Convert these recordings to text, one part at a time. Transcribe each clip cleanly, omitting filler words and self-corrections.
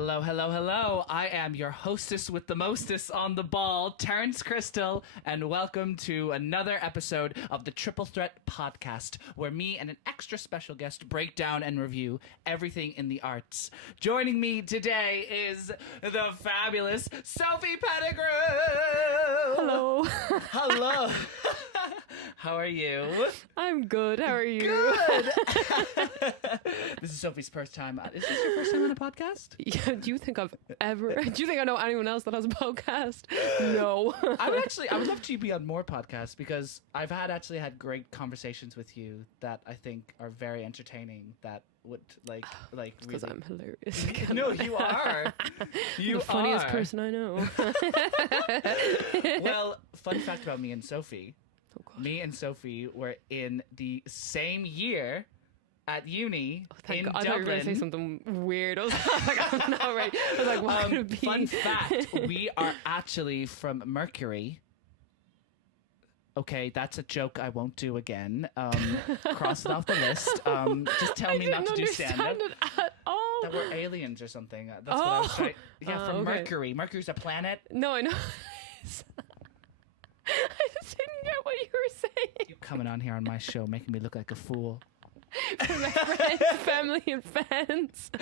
Hello, hello, hello. I am your hostess with the mostess on the ball, Terence Crystal, and welcome to another episode of the Triple Threat Podcast, where me and an extra special guest break down and review everything in the arts. Joining me today is the fabulous Sophie Petticrew. Hello. Hello. How are you? I'm good. How are you? Good. This is Sophie's first time. Is this your first time on a podcast? Yeah, do you think I know anyone else that has a podcast? No. I would love to be on more podcasts because I've had great conversations with you that I think are very entertaining. That would like because really... I'm hilarious. No, you are. You the funniest are. person I know. Well, fun fact about me and Sophie. Oh, God. Me and Sophie were in the same year at uni in God. I thought you were going to say Dublin. something weird. I was like, I'm not right. I was like, what could it be? Fun fact, we are actually from Mercury. Okay, that's a joke I won't do again. Cross it off the list. Just tell me not to do stand-up. it at all. That we're aliens or something. That's what I was trying. Yeah, from okay. Mercury. Mercury's a planet. No, I know. I just didn't get what you were saying. You coming on here on my show making me look like a fool. For my friends, family, and fans.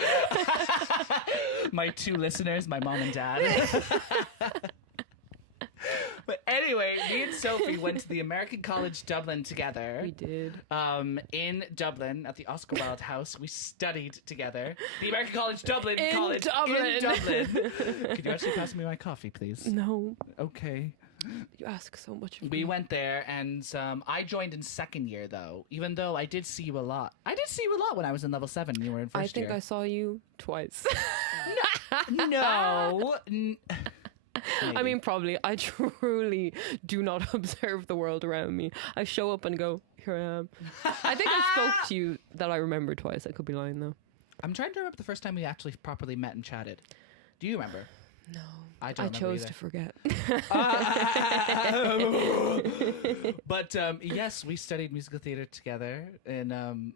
My two listeners, my mom and dad. But anyway, me and Sophie went to the American College Dublin together. We did. In Dublin at the Oscar Wilde House. We studied together. The American College Dublin In College Dublin. in Dublin. Could you actually pass me my coffee, please? No. Okay. You ask so much of We me. went there, and I joined in second year, though, even though I did see you a lot. I did see you a lot when I was in level 7 and you were in first year. I think I saw you twice. No. I mean, probably. I truly do not observe the world around me. I show up and go, here I am. I think I spoke to you that I remember twice. I could be lying, though. I'm trying to remember the first time we actually properly met and chatted. Do you remember? No. I don't remember chose either. to forget. But yes, we studied musical theater together. And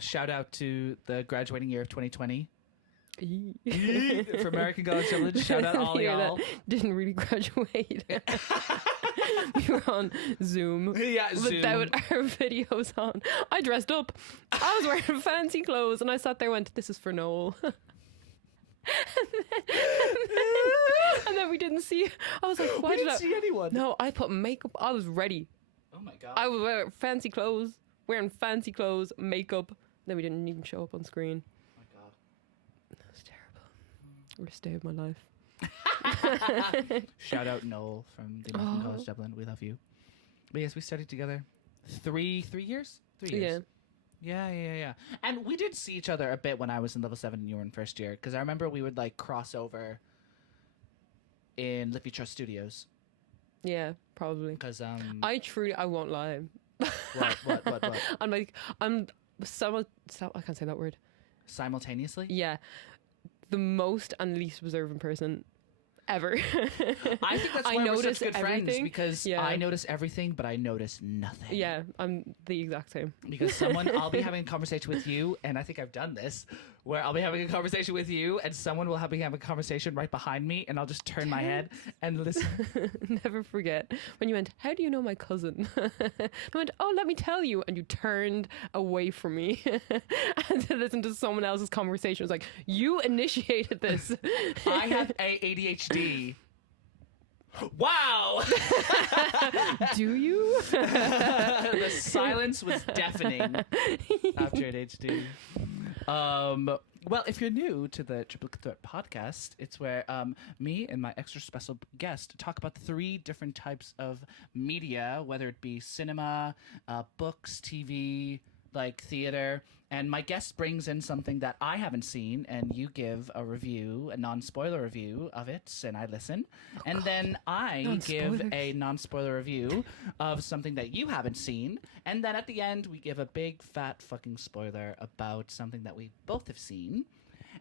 shout out to the graduating year of 2020. For American College Dublin. Shout out all Yeah, y'all. that didn't really graduate. We were on Zoom. Yeah, Zoom. Without our videos on. I dressed up. I was wearing fancy clothes and I sat there and went, this is for Noel. and then we didn't see. I was like, why We didn't see anyone. No, I put makeup. I was ready. Oh my God. I was wearing fancy clothes, makeup. Then we didn't even show up on screen. Oh my God. That was terrible. Worst day of my life. Shout out Noel from the American College Dublin. We love you. But yes, we studied together. 3 years? 3 years. Yeah. And we did see each other a bit when I was in level 7 and you were in first year. Because I remember we would like cross over in Liffey Trust Studios. Yeah, probably. Because I won't lie. what? I'm I can't say that word. Simultaneously? Yeah. The most and least observant person ever. I think that's why we're notice such good friends, everything. because Yeah. I notice everything, but I notice nothing. Yeah, I'm the exact same. Because I'll be having a conversation with you, and I think I've done this, where I'll be having a conversation with you, and someone will have a conversation right behind me, and I'll just turn my head and listen. Never forget when you went, how do you know my cousin? I went, oh, let me tell you. And you turned away from me and to listen to someone else's conversation. It was like, you initiated this. I have ADHD. Wow! Do you? The silence was deafening after ADHD. Well, if you're new to the Triple Threat Podcast, it's where me and my extra special guest talk about 3 different types of media, whether it be cinema, books, TV, like theater. And my guest brings in something that I haven't seen, and you give a review, a non-spoiler review of it, and I listen. And then I give a non-spoiler review of something that you haven't seen. And then at the end, we give a big, fat fucking spoiler about something that we both have seen.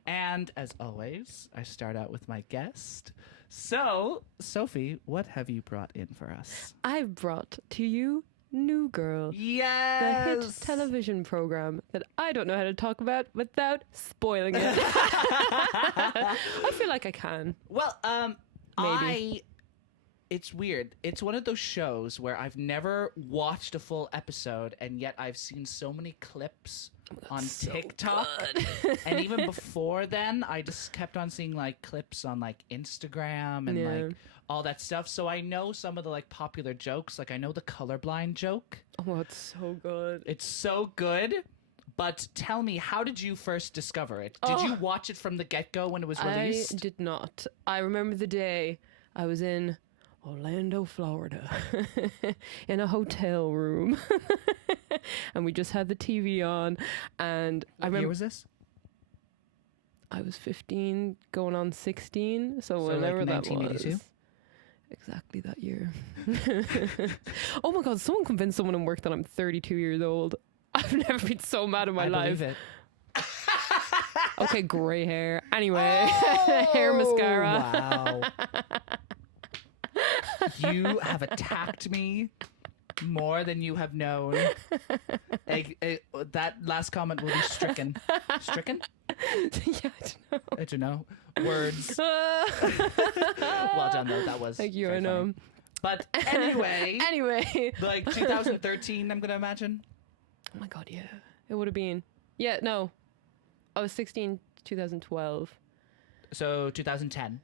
And as always, I start out with my guest. So, Sophie, what have you brought in for us? I've brought to you New Girl. The hit Yes. television program that I don't know how to talk about without spoiling it. I feel like I can. Well, Maybe. It's weird. It's one of those shows where I've never watched a full episode, and yet I've seen so many clips on TikTok. And even before then, I just kept on seeing like clips on like Instagram and like all that stuff. So I know some of the like popular jokes. Like I know the colorblind joke. Oh, it's so good. It's so good. But tell me, how did you first discover it? Did you watch it from the get-go when it was released? I did not. I remember the day I was in Orlando, Florida, in a hotel room, and we just had the TV on. And I What remember year was this? I was 15, going on 16. So like whenever that 1982? was, exactly that year. Oh my God! Someone convinced someone in work that I'm 32 years old. I've never been so mad in my life. Believe it. Okay, grey hair. Anyway, hair mascara. Wow. You have attacked me more than you have known. That last comment will be stricken. Stricken? Yeah, I don't know. Words. I don't know. Well done, though. That was Thank you, very I know. funny. But anyway, Anyway. like 2013, I'm going to imagine. Oh my God, yeah. It would have been. Yeah, no. I was 16, 2012. So 2010.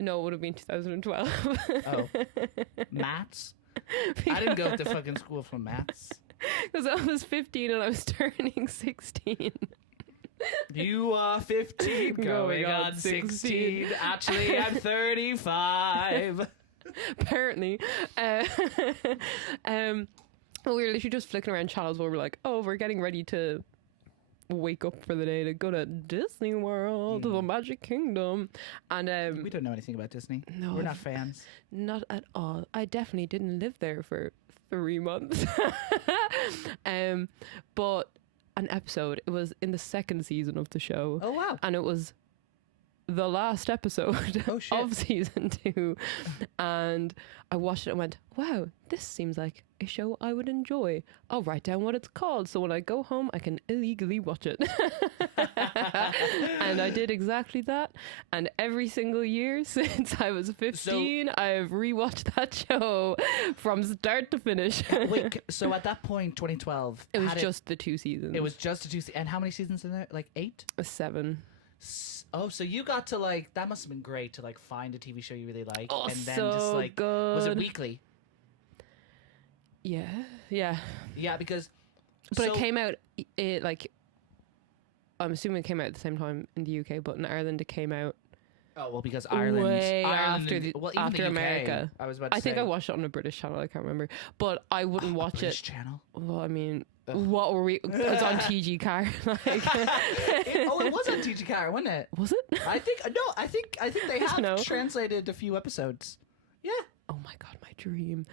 No, it would have been 2012. Oh. Maths? I didn't go to fucking school for maths. Because I was 15 and I was turning 16. You are 15, going on 16. Actually, I'm 35. Apparently. We were literally just flicking around channels where we're like, oh, we're getting ready to wake up for the day to go to Disney World, to the Magic Kingdom. And We don't know anything about Disney. No, We're not fans. not at all. I definitely didn't live there for 3 months. But an episode, it was in the second season of the show. Oh, wow. And it was the last episode Oh, shit. of season 2. And I watched it and went, wow, this seems like a show I would enjoy. I'll write down what it's called so when I go home I can illegally watch it. And I did exactly that. And every single year since I was 15, I've rewatched that show from start to finish. Wait, so at that point, 2012, It was just the 2 seasons. It was just a 2 and how many seasons in there? Like 8? 7. Oh, so you got to like, that must have been great to like find a TV show you really like. Oh, and then so just like, good. was it weekly? Yeah. Yeah, because. But it came out, like, I'm assuming it came out at the same time in the UK, but in Ireland it came out Oh, well, because Ireland. way Ireland after, even after the UK, America. I was about to I think say. I watched it on a British channel, I can't remember. But I wouldn't watch British it. channel. Well, I mean, what were we? It was on TG Car. Like, It was on TG Car, wasn't it? was it? I think they have know. translated a few episodes. Yeah. Oh my God, my dream.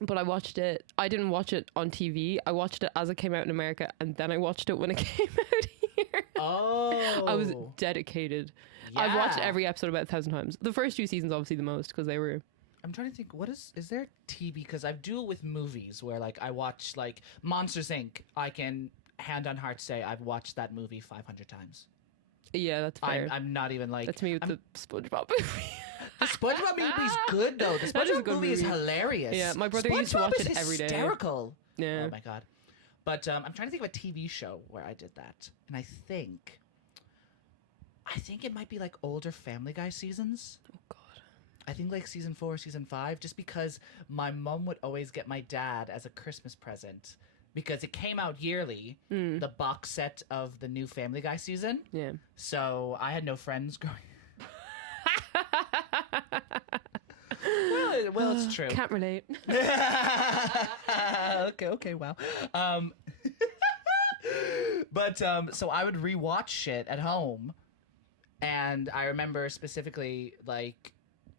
But I watched it. I didn't watch it on TV. I watched it as it came out in America, and then I watched it when it came out here. Oh. I was dedicated. Yeah. I've watched every episode about 1,000 times. The first 2 seasons, obviously, the most because they were. I'm trying to think. What is there TV? Because I do it with movies where like I watch like Monsters Inc. I can hand on heart say I've watched that movie 500 times. Yeah, that's fair. I'm not even like. That's me with the SpongeBob movie. The SpongeBob movie is good though. The That is a SpongeBob good movie is movie. hilarious. Yeah, my brother used to SpongeBob watch is it every day. Hysterical. Yeah. Oh my god. But I'm trying to think of a TV show where I did that, and I think it might be like older Family Guy seasons. Oh God. I think like season 4, season 5, just because my mom would always get my dad as a Christmas present because it came out yearly, the box set of the new Family Guy season. Yeah. So I had no friends growing. Well, it's true. Can't relate. Okay, wow. But so I would rewatch shit at home, and I remember specifically like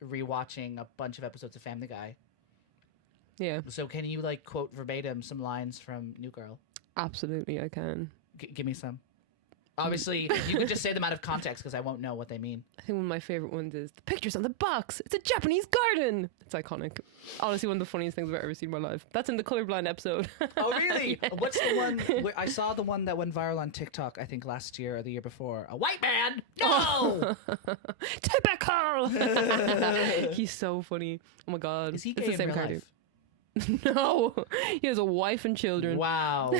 rewatching a bunch of episodes of Family Guy. Yeah, So can you like quote verbatim some lines from New Girl? absolutely, I can. Give me some. Obviously, you can just say them out of context because I won't know what they mean. I think one of my favorite ones is the pictures on the box. It's a Japanese garden. It's iconic. Honestly, one of the funniest things I've ever seen in my life. That's in the colorblind episode. Oh, really? Yeah. What's the one? I saw the one that went viral on TikTok, I think last year or the year before. A white man? No! Typical! He's so funny. Oh my God. Is he It's gay the in same real cartoon. life? No, he has a wife and children. Wow.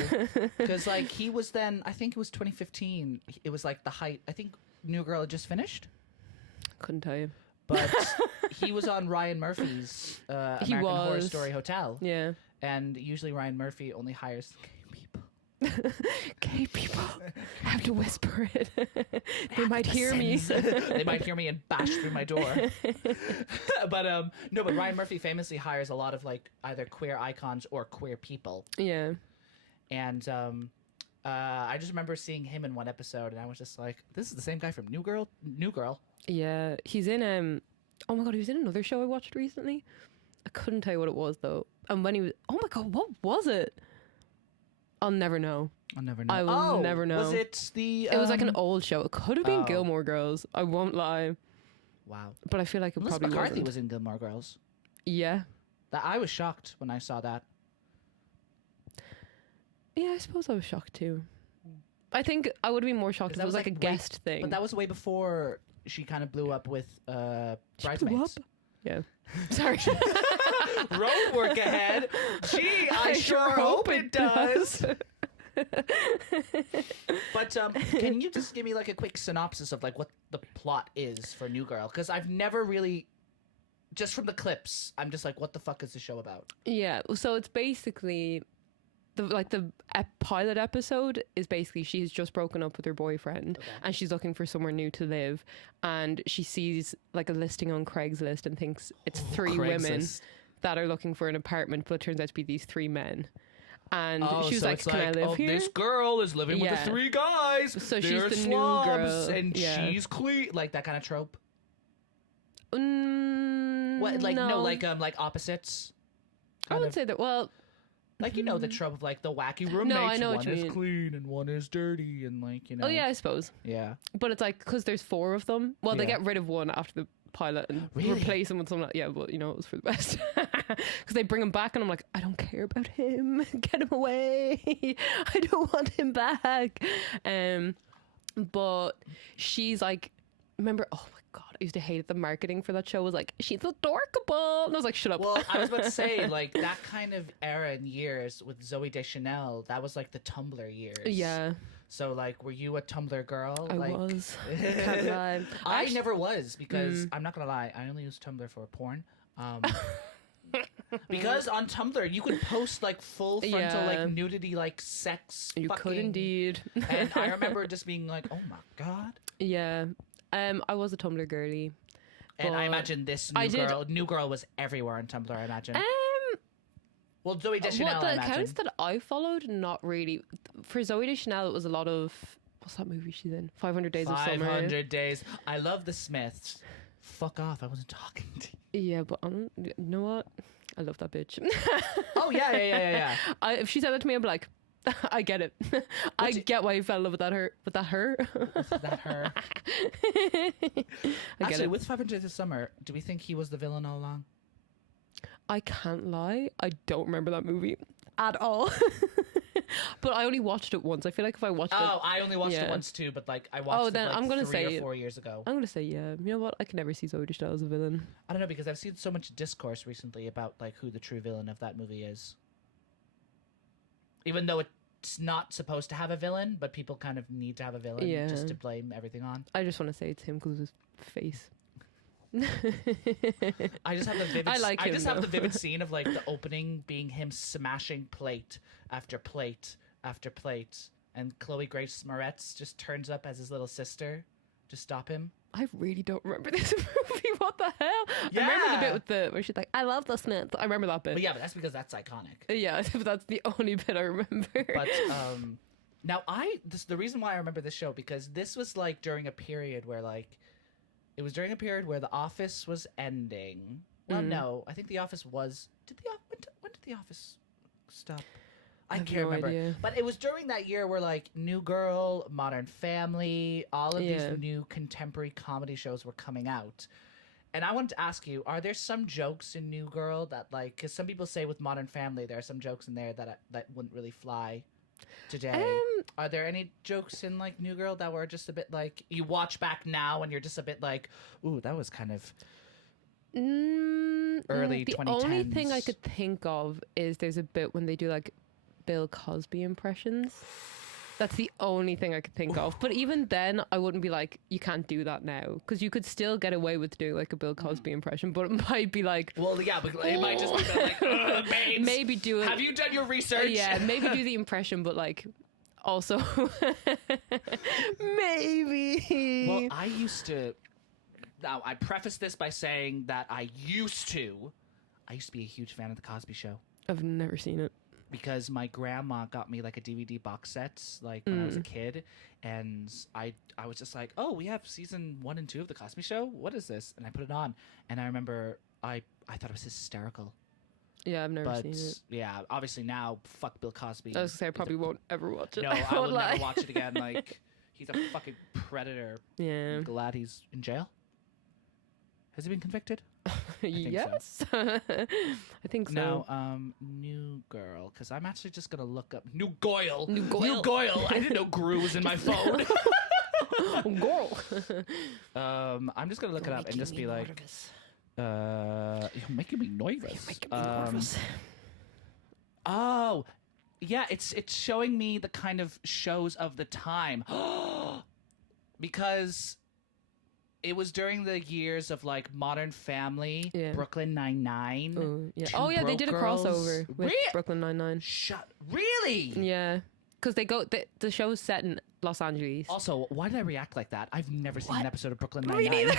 Because like he was then, I think it was 2015. It was like the height. I think New Girl had just finished. Couldn't tell you. But he was on Ryan Murphy's American Horror Story Hotel. Yeah. And usually Ryan Murphy only hires gay people. Gay people have to whisper it. They might hear me. They might hear me and bash through my door. But no, but Ryan Murphy famously hires a lot of like either queer icons or queer people. Yeah. And I just remember seeing him in one episode, and I was just like, "This is the same guy from New Girl." New Girl. Yeah, he's in oh my God, he was in another show I watched recently. I couldn't tell you what it was though. And when he was, oh my God, what was it? I'll never know. I'll never know. I will never know. Was it the? It was like an old show. It could have been Oh. Gilmore Girls. I won't lie, Wow. but I feel like it Melissa probably McCarthy wasn't. was in Gilmore Girls. Yeah. That I was shocked when I saw that. Yeah, I suppose I was shocked too. I think I would have been more shocked if that it was was like a like guest thing. But that was way before she kind of blew up with She blew Bridesmaids. up? Yeah. Sorry. Road work ahead. Gee, I sure hope it does. But can you just give me like a quick synopsis of like what the plot is for New Girl? Because I've never really, just from the clips, I'm just like, what the fuck is the show about? Yeah, so it's basically the pilot episode is basically she's just broken up with her boyfriend and she's looking for somewhere new to live, and she sees like a listing on Craigslist and thinks it's three women that are looking for an apartment, but it turns out to be these three men. And she was so like, it's "Can I live here?" This girl is living with the Yeah. three guys. So she's They're the new slobs, girl. and Yeah. she's clean, like that kind of trope. What? What, like opposites. I would say that. Well, Like, you know, the trope of like the wacky roommates. No, I know one what you is mean. clean and one is dirty, and like, you know. oh yeah, I suppose. Yeah. But it's like because there's four of them. Well, they Yeah. get rid of one after the pilot and Really? replace him with someone. Yeah, well, you know, it was for the best. Because they bring him back, and I'm like, I don't care about him. Get him away. I don't want him back. But she's like, remember? Oh my God, I used to hate it. The marketing for that show was like, she's adorable, and I was like, shut up. Well, I was about to say, like, that kind of era and years with Zoe Deschanel, that was like the Tumblr years. Yeah, So, like, were you a Tumblr girl? I like, was. Can't lie. I never was, because I'm not gonna lie, I only use Tumblr for porn. Because on Tumblr you could post like full frontal Yeah. like nudity, like sex. You could fucking- indeed. And I remember just being like, "Oh my God!" Yeah. I was a Tumblr girly. And I But imagine this I did- New Girl was everywhere on Tumblr. I imagine. Um, Well, Zoe Deschanel, Well, I the imagine. accounts that I followed, not really. For Zoe Deschanel, it was a lot of what's that movie she's in? 500 Days of Summer. 500 Days. I love the Smiths. Fuck off! I wasn't talking to you. Yeah, but you know what? I love that bitch. Oh yeah. If she said that to me, I'd be like, I get it. I get why you fell in love with that her. With that her. Is that her? I get Actually, it. with 500 Days of Summer, do we think he was the villain all along? I can't lie. I don't remember that movie at all. But I only watched it once. I feel like if I watched it, I only watched it Yeah. once too, but like I watched it then like I'm gonna 3 say- or 4 years ago. I'm gonna say yeah. You know what? I can never see Zoe Deschanel as a villain. I don't know, because I've seen so much discourse recently about like who the true villain of that movie is. Even though it's not supposed to have a villain, but people kind of need to have a villain Yeah. just to blame everything on. I just want to say it's him because of his face. I just have the vivid. I like him, just have though. the vivid scene of like the opening being him smashing plate after plate after plate, and Chloe Grace Moretz just turns up as his little sister to stop him. I really don't remember this movie. What the hell? I remember the Yeah. bit with where she's like, "I love the Smiths." I remember that bit. But yeah, but that's because that's iconic. Yeah, that's the only bit I remember. But now the reason why I remember this show, because this was like during a period where like it was during a period where The Office was ending. Well, no, I think The Office was. When did The Office stop? I have can't no remember. idea. But it was during that year where like New Girl, Modern Family, all of Yeah. these new contemporary comedy shows were coming out. And I wanted to ask you, are there some jokes in New Girl that like, because some people say with Modern Family, there are some jokes in there that wouldn't really fly today. Are there any jokes in like New Girl that were just a bit like, you watch back now and you're just a bit like, ooh, that was kind of early 2010s? The only thing I could think of is there's a bit when they do like Bill Cosby impressions. That's the only thing I could think of. But even then, I wouldn't be like, you can't do that now. Because you could still get away with doing like a Bill Cosby impression, but it might be like... Well, yeah, but it might just be like, babes, maybe do it... have you done your research? Yeah, maybe do the impression, but like... Also... maybe... Well, I used to... Now, I preface this by saying that I used to be a huge fan of The Cosby Show. I've never seen it. Because my grandma got me like a DVD box set like when I was a kid, and I was just like, oh, we have season 1 and 2 of The Cosby Show. What is this? And I put it on, and I remember I thought it was hysterical. Yeah, I've never But seen it. yeah, obviously now, fuck Bill Cosby. I was gonna say I probably won't ever watch it. No, I will never watch it again. Like, he's a fucking predator. Yeah. I'm glad he's in jail. Has he been convicted? Yes. I think so. Now, New Girl, because I'm actually just gonna look up New Goyle. New Goyle. New Goyle. I didn't know Gru was in my phone. Girl. I'm just gonna look it up and just be like, you're making me nervous. Oh, yeah, it's showing me the kind of shows of the time, because it was during the years of like Modern Family, Yeah. Brooklyn Nine-Nine. Yeah. Two Oh yeah, they Broke did a Girls. crossover with Brooklyn Nine-Nine. Really? Yeah, because they go. The show's set in Los Angeles. Also, why did I react like that? I've never seen an episode of Brooklyn Me Nine-Nine. neither.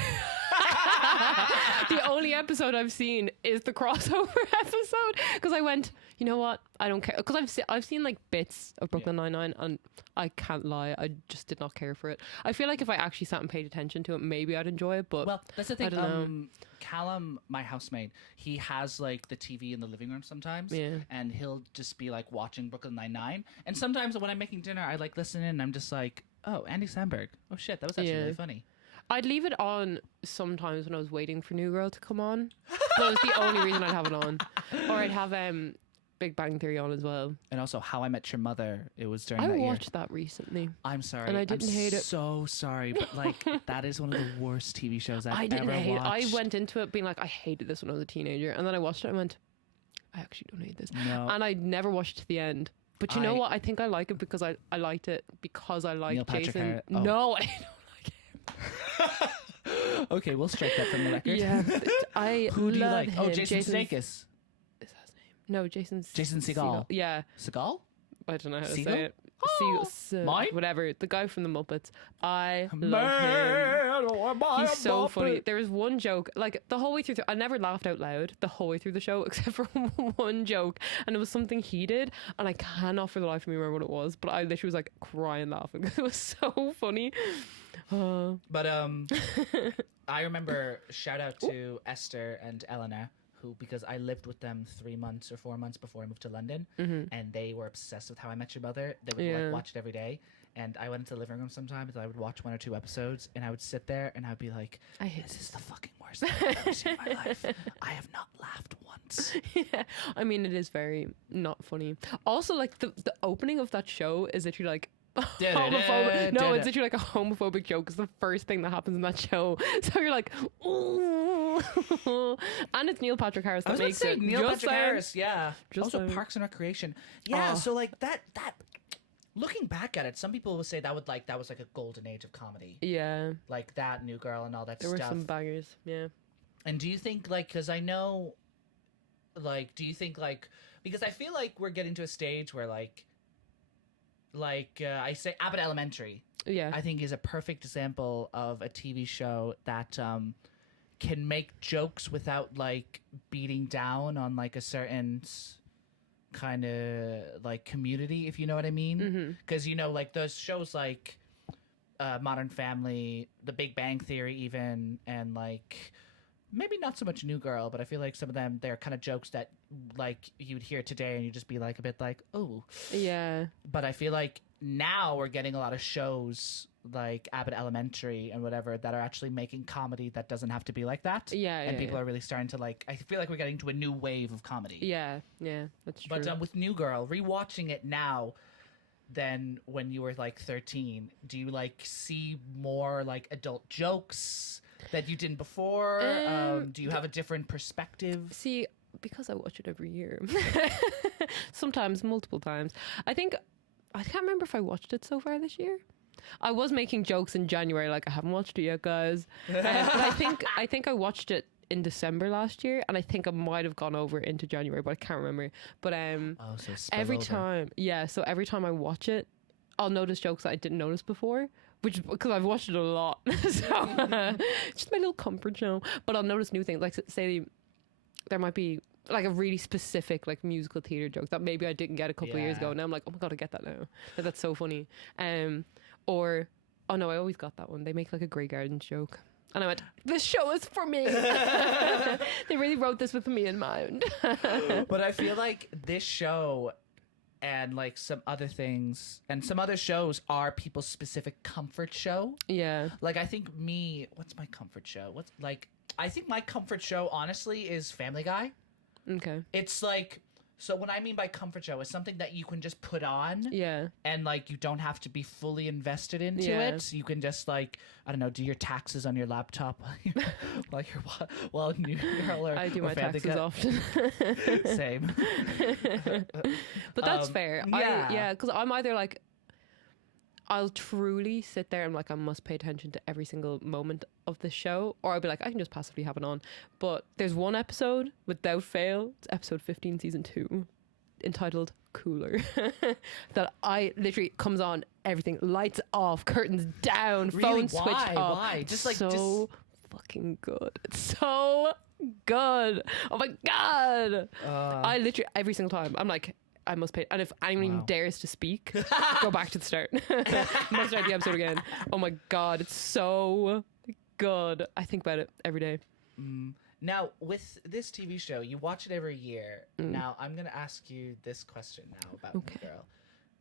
The only episode I've seen is the crossover episode, because I went, you know what, I don't care, because I've seen like bits of Brooklyn Nine-Nine, and I can't lie, I just did not care for it. I feel like if I actually sat and paid attention to it, maybe I'd enjoy it, but Well, that's the thing. I don't know. Callum, my housemate, he has like the TV in the living room sometimes, Yeah. and he'll just be like watching Brooklyn Nine-Nine. And sometimes when I'm making dinner, I like listen in, and I'm just like, oh, Andy Samberg. Oh shit, that was actually Yeah. really funny. I'd leave it on sometimes when I was waiting for New Girl to come on, but it's the only reason I'd have it on. Or I'd have Big Bang Theory on as well. And also How I Met Your Mother. It was during I that year. watched that recently. I'm sorry, and I didn't hate it. So sorry, but like that is one of the worst TV shows I've I didn't ever hate it. watched. I went into it being like, I hated this when I was a teenager, and then I watched it and went, I actually don't hate this. No. And I never watched it to the end. But you know what? I think I like it because I liked it because I liked Neil Patrick Jason. Harris. Oh. No, I don't like him. Okay, we'll strike that from the record. Yeah, I Who do you love like? Oh, him. Jason Jason's- Sudeikis. Is that his name? No, Jason Segel. Yeah, Seagal? I don't know how to Segel? say it. Mine? Whatever, the guy from the Muppets. I love him. He's so funny. There was one joke, like the whole way through. I never laughed out loud the whole way through the show, except for one joke, and it was something he did, and I cannot for the life of me remember what it was. But I literally was like crying laughing because it was so funny. But I remember, shout out to Esther and Eleanor, who, because I lived with them 3 months or 4 months before I moved to London, and they were obsessed with How I Met Your Mother. They would like watch it every day, and I went into the living room sometimes, and I would watch 1 or 2 episodes, and I would sit there and I'd be like, I hate this is the fucking worst thing I've ever seen in my life. I have not laughed once. Yeah, I mean, it is very not funny. Also, like the opening of that show is literally like homophobic. No, it's literally like a homophobic joke. It's the first thing that happens in that show. So you're like, ooh. And it's Neil Patrick Harris that makes it. Neil Just Patrick saying. Harris, yeah. Just Also saying. Parks and Recreation. Yeah, Oh. so like that looking back at it, some people would say that was like a golden age of comedy. Yeah, Like that, New Girl and all that there were stuff. some bangers. Yeah. And do you think, like, because I know, like, do you think, like, because I feel like we're getting to a stage where, I say Abbott Elementary, Yeah. I think is a perfect example of a TV show that can make jokes without, like, beating down on, like, a certain kind of, like, community, if you know what I mean. Because, you know, like, those shows like Modern Family, The Big Bang Theory even, and, like... maybe not so much New Girl, but I feel like some of them, they're kind of jokes that like you'd hear today and you'd just be like a bit like, oh. Yeah. But I feel like now we're getting a lot of shows like Abbott Elementary and whatever that are actually making comedy that doesn't have to be like that. Yeah. And people are really starting to like, I feel like we're getting to a new wave of comedy. Yeah. Yeah. That's true. But with New Girl, rewatching it now than when you were like 13, do you like see more like adult jokes that you didn't before? Do you have a different perspective? See, because I watch it every year, sometimes multiple times. I can't remember if I watched it so far this year. I was making jokes in January, like I haven't watched it yet, guys. But I think I watched it in December last year, and I think I might have gone over into January, but I can't remember. But so every time I watch it, I'll notice jokes that I didn't notice before, which because I've watched it a lot. So just my little comfort show. But I'll notice new things, like say there might be like a really specific like musical theater joke that maybe I didn't get a couple of years ago. Now I'm like, oh my god, I get that now. Like, that's so funny. Or oh no, I always got that one. They make like a Grey Gardens joke. And I went, this show is for me. They really wrote this with me in mind. But I feel like this show and like some other things and some other shows are people's specific comfort show. Yeah. Like I think what's my comfort show? I think my comfort show honestly is Family Guy. Okay. It's like, so what I mean by comfort show is something that you can just put on. Yeah. And like you don't have to be fully invested into it. You can just like, I don't know, do your taxes on your laptop while New Girl or I do my Family taxes Guy. often. Same. But that's fair. Yeah. Because I'm either like, I'll truly sit there and like I must pay attention to every single moment of the show, or I'll be like, I can just passively have it on. But there's one episode without fail, it's episode 15 season 2, entitled Cooler, that I literally comes on, everything lights off, curtains down, Really? phone switched off. Why? Just like fucking good. It's so good. Oh my god. I literally every single time I'm like, I must pay. And if anyone even dares to speak, go back to the start. Must start the episode again. Oh my god, it's so good. I think about it every day. Now, with this TV show, you watch it every year. Now, I'm going to ask you this question now about New Girl.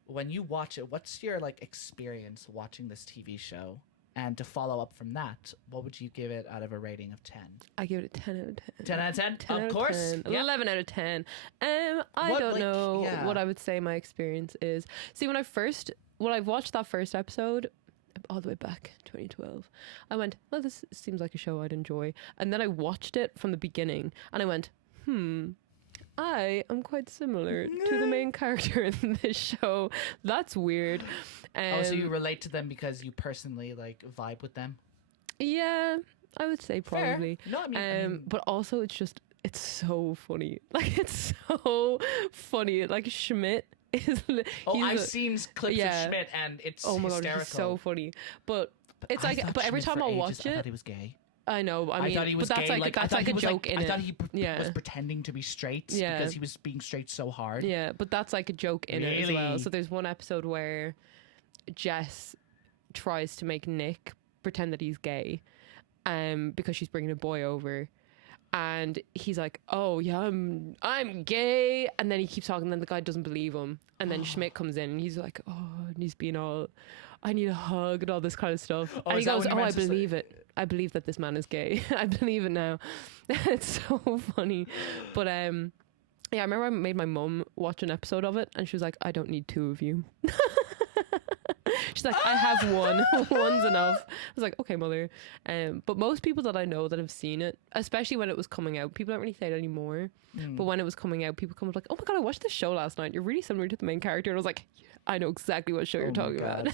When you watch it, what's your like experience watching this TV show? And to follow up from that, what would you give it out of a rating of 10? I give it a 10 out of 10. 10 out of 10? 10 of out course. 10. 11 out of 10. I don't know what I would say my experience is. See, when I watched that first episode, all the way back 2012, I went, well, this seems like a show I'd enjoy. And then I watched it from the beginning and I went, I am quite similar to the main character in this show. That's weird. So you relate to them because you personally like vibe with them? Yeah, I would say probably. Fair. No, I mean, but also it's so funny. Like it's so funny. Like Schmidt is. I've seen clips of Schmidt and it's oh my hysterical. god, he's so funny. But it's like, but every time I watch it, I thought he was gay. I know. I mean, thought he was but that's gay. like that's like a joke in it. I thought he was pretending to be straight because he was being straight so hard. Yeah, but that's like a joke in it as well. So there's one episode where Jess tries to make Nick pretend that he's gay, because she's bringing a boy over, and he's like, "Oh yeah, I'm gay," and then he keeps talking. And then the guy doesn't believe him, and then Schmidt comes in and he's like, "Oh," and he's being all, "I need a hug" and all this kind of stuff. And he goes, "Oh, I believe it. I believe that this man is gay. I believe it now." It's so funny. But yeah, I remember I made my mum watch an episode of it and she was like, "I don't need two of you." She's like, "I have one. One's enough." I was like, "Okay, mother." But most people that I know that have seen it, especially when it was coming out, people don't really say it anymore. But when it was coming out, people come up like, "Oh my god, I watched this show last night. You're really similar to the main character." And I was like, yeah, I know exactly what show you're talking about.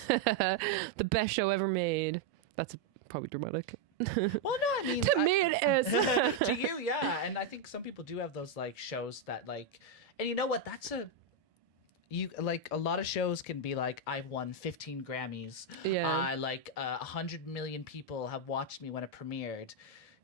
The best show ever made. That's probably dramatic. Well, no, I mean, to me it is. To you, yeah. And I think some people do have those like shows that like, and you know what? You like a lot of shows can be like, I've won 15 Grammys. Yeah. 100 million people have watched me when it premiered.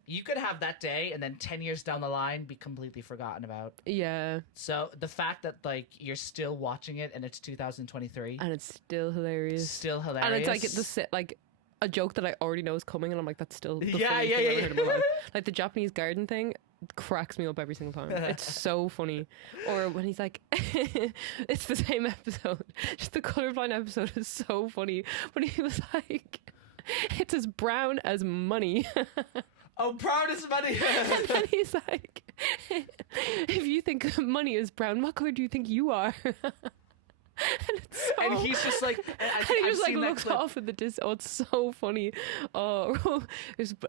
You could have that day and then 10 years down the line be completely forgotten about. Yeah. So the fact that like you're still watching it and it's 2023 and it's still hilarious. And it's like a joke that I already know is coming, and I'm like, that's still the funniest thing I've ever heard in my life. Like the Japanese garden thing. cracks me up every single time. It's so funny. Or when he's like, it's the same episode. Just the colorblind episode is so funny. When he was like, it's as brown as money. Oh, brown is money. And then he's like, if you think money is brown, what color do you think you are? And he's just like, and he just like looks off at the distance. Oh, it's so funny. Oh,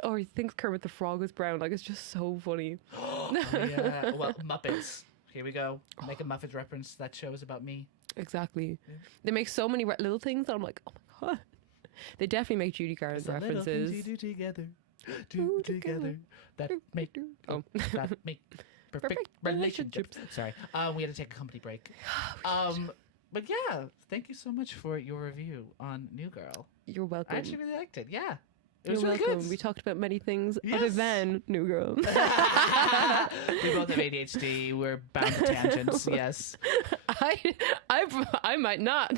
or he thinks Kermit the Frog is brown. Like, it's just so funny. Yeah. Well, Muppets. Here we go. Make a Muppets reference. That show is about me. Exactly. Yeah. They make so many little things that I'm like, oh my god. They definitely make Judy Garland references. Little things you do together, do together. That make perfect relationships. Sorry. We had to take a company break. But yeah, thank you so much for your review on New Girl. You're welcome. I actually really liked it. Yeah. It was really welcome. Good. We talked about many things other than New Girl. We both have ADHD. We're bound to tangents. Yes. I might not.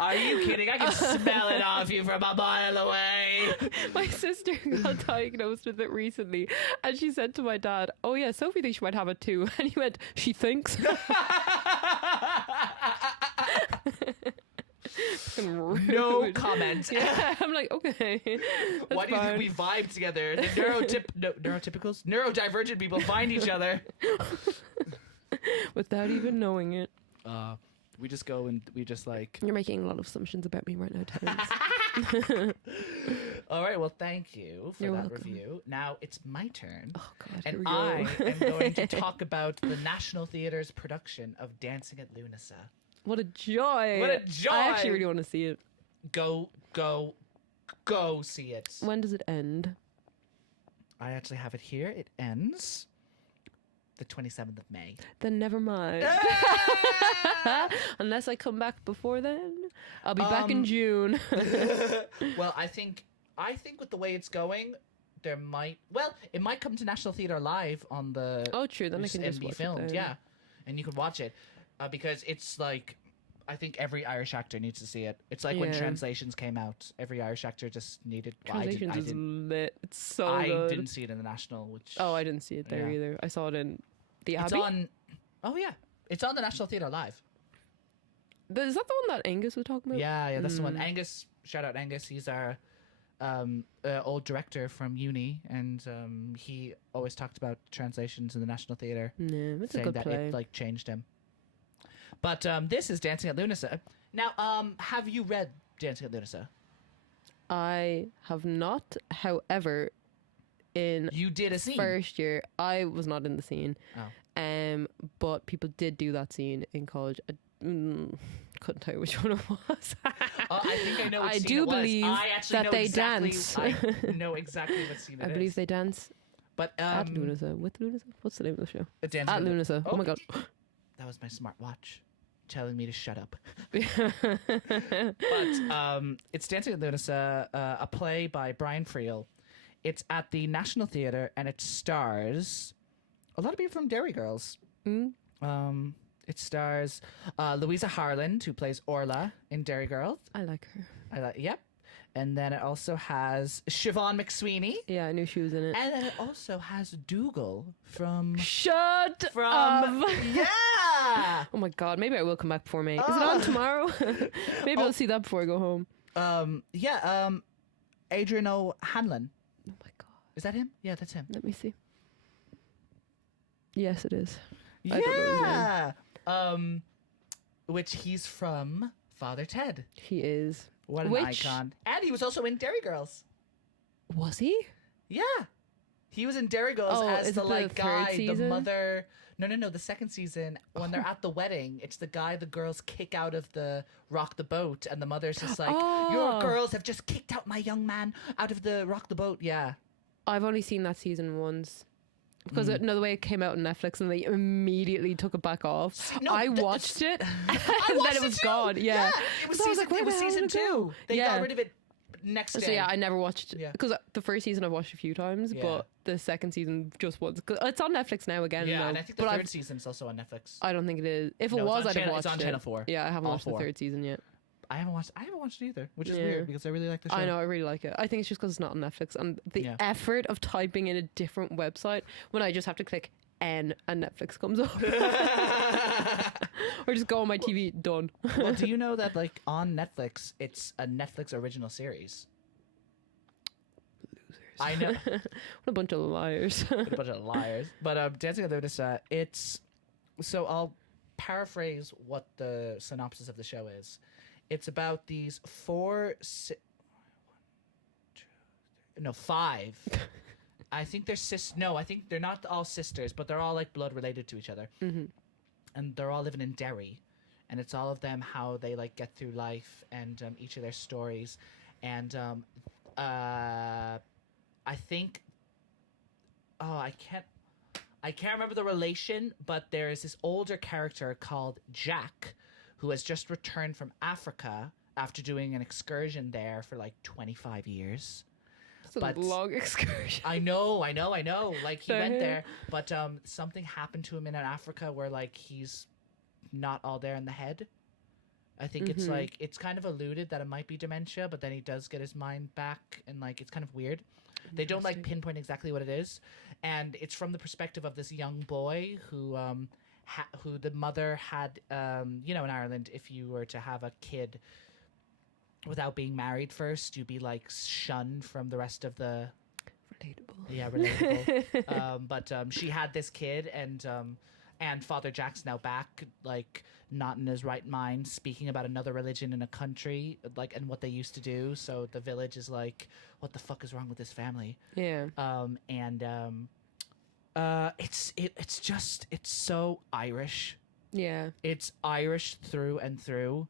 Are you kidding? I can smell it off you from a mile away. My sister got diagnosed with it recently, and she said to my dad, "Oh yeah, Sophie thinks she might have it too." And he went, "She thinks." No comment. Yeah, I'm like, okay. Why do you think we vibe together? The neurotypicals, neurodivergent people find each other without even knowing it. We just go and we just like. You're making a lot of assumptions about me right now, Terence. All right. Well, thank you for You're that welcome. review. Now it's my turn. Oh God! And here we I go. am going to talk about the National Theatre's production of Dancing at Lunasa. What a joy! What a joy! I actually really want to see it. Go see it. When does it end? I actually have it here. It ends the 27th of May. Then never mind. Unless I come back before then, I'll be back in June. Well, I think with the way it's going, it might come to National Theatre Live on the. Oh, true. Then I can just be watch filmed, it then. yeah, and you could watch it because it's like. I think every Irish actor needs to see it. It's like when Yeah. Translations came out. Every Irish actor just needed. Translations is lit. It's so I good. didn't see it in the National, which. Oh, I didn't see it there Yeah. either. I saw it in the It's Abbey. on. Oh yeah, it's on the National Theatre Live. Is that the one that Angus was talking about? Yeah, that's the one. Angus, shout out Angus. He's our old director from uni, and he always talked about Translations in the National Theatre, No, it's a saying good that play. it like changed him. But this is Dancing at Lunasa. Now, have you read Dancing at Lunasa? I have not. However, in You did a scene. first year, I was not in the scene. Oh. But people did do that scene in college. I couldn't tell you which one it was. I think I know which I scene do it was. believe I actually that know they exactly, dance. I know exactly what scene it I is. believe they dance But at Lunasa. With Lunasa? What's the name of the show? Dancing At Lunasa. Oh my god. That was my smartwatch telling me to shut up. But it's Dancing at Lunasa, a play by Brian Friel. It's at the National Theatre, and it stars a lot of people from Dairy Girls. Mm. It stars Louisa Harland, who plays Orla in Dairy Girls. I like her. Yep. And then it also has Siobhan McSweeney. Yeah, I knew she was in it. And then it also has Dougal from... Shut up! Yeah! Oh my god, maybe I will come back before May. Is it on tomorrow? Maybe I'll see that before I go home. Adrian O'Hanlon. Oh my god. Is that him? Yeah, that's him. Let me see. Yes, it is. Yeah. I don't know his name. Which he's from Father Ted. He is. What an icon. And he was also in Dairy Girls. Was he? Yeah. He was in Dairy Girls Oh, as is the it the like third guy, the season? mother. No, the second season when they're at the wedding, it's the guy the girls kick out of the Rock the Boat, and the mother's just like, "Your girls have just kicked out my young man out of the Rock the Boat." Yeah. I've only seen that season once. Because the way it came out on Netflix and they immediately took it back off. No, I watched it and watched then it was too. gone. Yeah. It was So I was season, like, where it was the hell season did it go? 2. They got rid of it next day. So yeah, I never watched it. Yeah. Because the first season I've watched a few times, Yeah. but the second season just once. 'Cause it's on Netflix now again. Yeah, now, and I think the but third season's also on Netflix. I don't think it is. If it No, was, it's I'd have on watched Channel it. 4. Yeah, I haven't All watched 4. the third season yet. I haven't watched it either, which is Yeah. weird because I really like the show. I know, I really like it. I think it's just because it's not on Netflix, and the Yeah. effort of typing in a different website when I just have to click N and Netflix comes up, or just go on my TV. Done. Well, do you know that like on Netflix, it's a Netflix original series? I know. What a bunch of liars. A bunch of liars. But Dancing with the Stars, it's so I'll paraphrase what the synopsis of the show is. It's about these five. I think they're I think they're not all sisters, but they're all like blood related to each other, and they're all living in Derry, and it's all of them how they like get through life and each of their stories, and I think, I can't remember the relation, but there is this older character called Jack, who has just returned from Africa after doing an excursion there for like 25 years. It's a long excursion. I know. Like he went there, but something happened to him in Africa where like he's not all there in the head. I think it's like it's kind of alluded that it might be dementia, but then he does get his mind back, and like it's kind of weird. They don't like pinpoint exactly what it is, and it's from the perspective of this young boy who the mother had. In Ireland, if you were to have a kid without being married first, you'd be like shunned from the rest of the. Relatable. Yeah, relatable. But she had this kid, and Father Jack's now back, like not in his right mind, speaking about another religion in a country, like, and what they used to do. So the village is like, what the fuck is wrong with this family? Yeah. It's so Irish. Yeah. It's Irish through and through.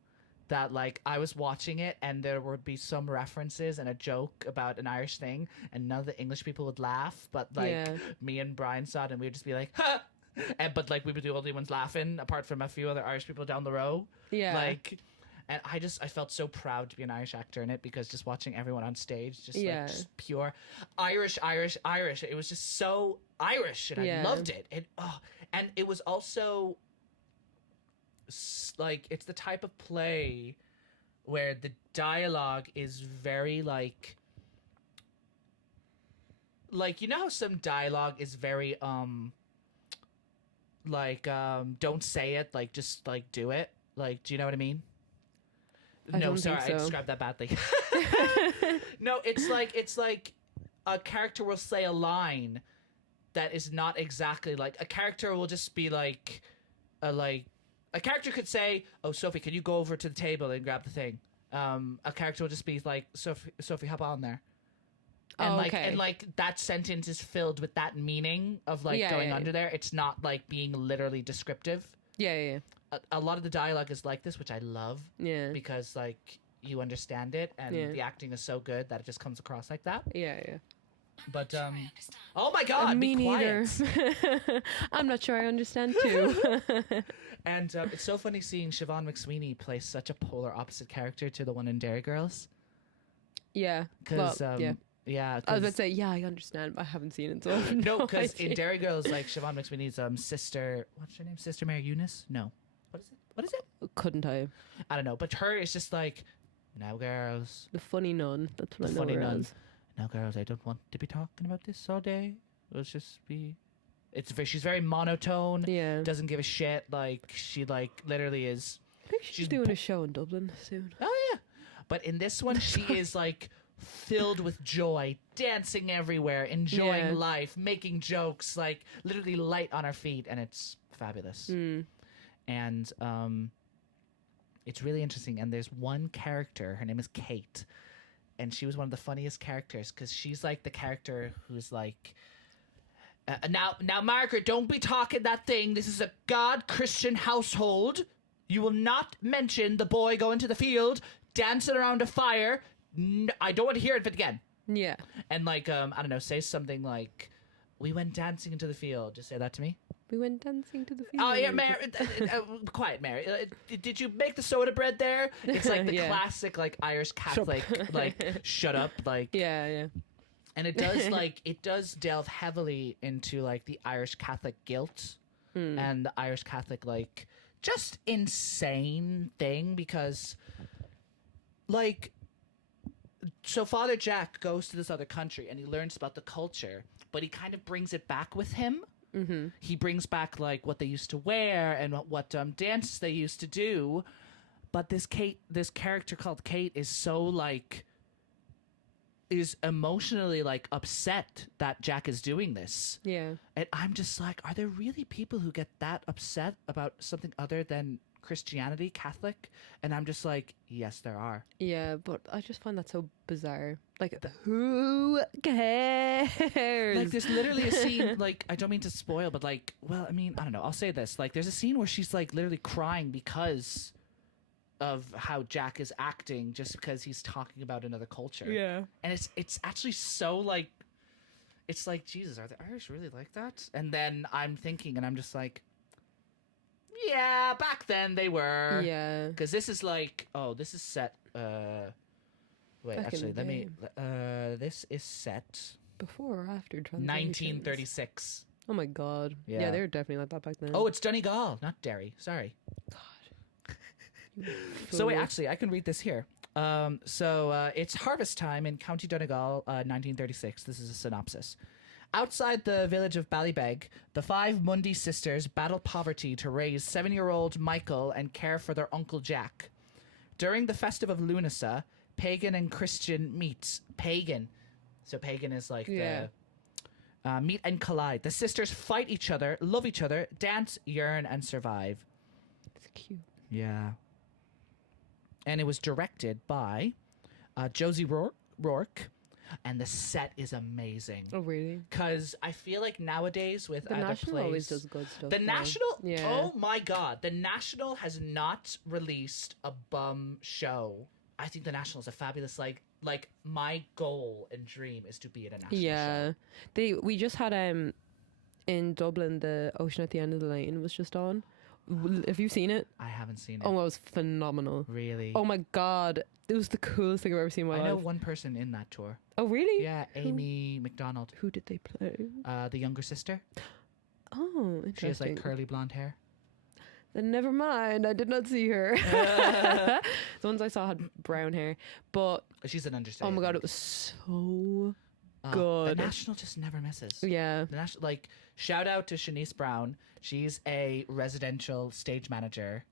That like I was watching it and there would be some references and a joke about an Irish thing, and none of the English people would laugh, but like me and Brian saw it and we'd just be like, ha! But like we were the only ones laughing, apart from a few other Irish people down the row. Yeah. Like, and I felt so proud to be an Irish actor in it, because just watching everyone on stage, just like just pure Irish. It was just so Irish, and I loved it. And it was also like it's the type of play where the dialogue is very like you know how some dialogue is very don't say it, like just like do it, like, do you know what I mean? I described that badly. No, it's like a character will say a line that is not exactly like a character will just be like a character could say, "Oh, Sophie, can you go over to the table and grab the thing?" A character will just be like, "Sophie, hop on there." And and like that sentence is filled with that meaning of like going under there. It's not like being literally descriptive. Yeah. A lot of the dialogue is like this, which I love. Yeah. Because like you understand it, and the acting is so good that it just comes across like that. Yeah. But oh my God, me be neither. quiet. I'm not sure I understand too. And it's so funny seeing Siobhan McSweeney play such a polar opposite character to the one in Dairy Girls. Yeah. Because yeah, I was about to say, I understand, but I haven't seen it, so I have no, because in Dairy Girls, like Siobhan McSweeney's sister, what's her name? Sister Mary Eunice? No. What is it? Couldn't I? I don't know, but her is just like, now girls. The funny nun. That's what I know funny her nun. as. Now girls, I don't want to be talking about this all day. Let's just be. She's very monotone. Yeah. Doesn't give a shit. Like she like literally is. I think she's doing a show in Dublin soon. Oh yeah, but in this one she is like filled with joy, dancing everywhere, enjoying life, making jokes, like literally light on her feet, and it's fabulous. And it's really interesting. And there's one character, her name is Kate, and she was one of the funniest characters because she's like the character who's like, now Margaret, don't be talking that thing. This is a God Christian household. You will not mention the boy going to the field, dancing around a fire. No, I don't want to hear it again. Yeah. And like, I don't know, say something like, we went dancing into the field. Just say that to me. We went dancing to the field. Oh, yeah, Mary. Quiet, Mary. Did you make the soda bread there? It's like the classic, like, Irish Catholic, like, shut up. Like, yeah. And it does delve heavily into, like, the Irish Catholic guilt and the Irish Catholic, like, just insane thing because like, so Father Jack goes to this other country and he learns about the culture, but he kind of brings it back with him. Mm-hmm. He brings back like what they used to wear and what dances they used to do. But this character called Kate is so like, is emotionally like upset that Jack is doing this. Yeah. And I'm just like, are there really people who get that upset about something other than Christianity, Catholic? And I'm just like, yes, there are. Yeah, but I just find that so bizarre. Like, who cares? Like, there's literally a scene, like, I don't mean to spoil, but like, well, I mean, I don't know. I'll say this. Like, there's a scene where she's like literally crying because of how Jack is acting, just because he's talking about another culture. Yeah. And it's actually so like, it's like, Jesus, are the Irish really like that? And then I'm thinking, and I'm just like, yeah, back then they were. Yeah. Because this is like, this is set, wait, Back in actually, the let me, day. this is set Before or after translation? 1936. Oh my god. Yeah. Yeah, they were definitely like that back then. Oh, it's Donegal, not Derry. Sorry. God. So wait, actually, I can read this here. So it's harvest time in County Donegal, 1936. This is a synopsis. Outside the village of Ballybeg, the 5 Mundy sisters battle poverty to raise 7-year-old Michael and care for their uncle Jack. During the festive of Lunasa, pagan and Christian meet. Pagan. So pagan is like the meet and collide. The sisters fight each other, love each other, dance, yearn, and survive. It's cute. Yeah. And it was directed by Josie Rourke. And the set is amazing. Oh, really? Because I feel like nowadays with The other National plays... always does good stuff. The though. National... Yeah. Oh, my God. The National has not released a bum show. I think The National is a fabulous... Like my goal and dream is to be in a National show. We just had in Dublin, the Ocean at the End of the Lane was just on. Have you seen it? I haven't seen it. Oh, it was phenomenal. Really? Oh my god, it was the coolest thing I've ever seen in my life. I know one person in that tour. Oh, really? Yeah, Amy McDonald. Who did they play? The younger sister. Oh, interesting. She has like curly blonde hair. Then never mind, I did not see her. The ones I saw had brown hair, but She's an understatement. oh my god, it was so good. The National just never misses. Yeah. The National, like, shout out to Shanice Brown. She's a residential stage manager,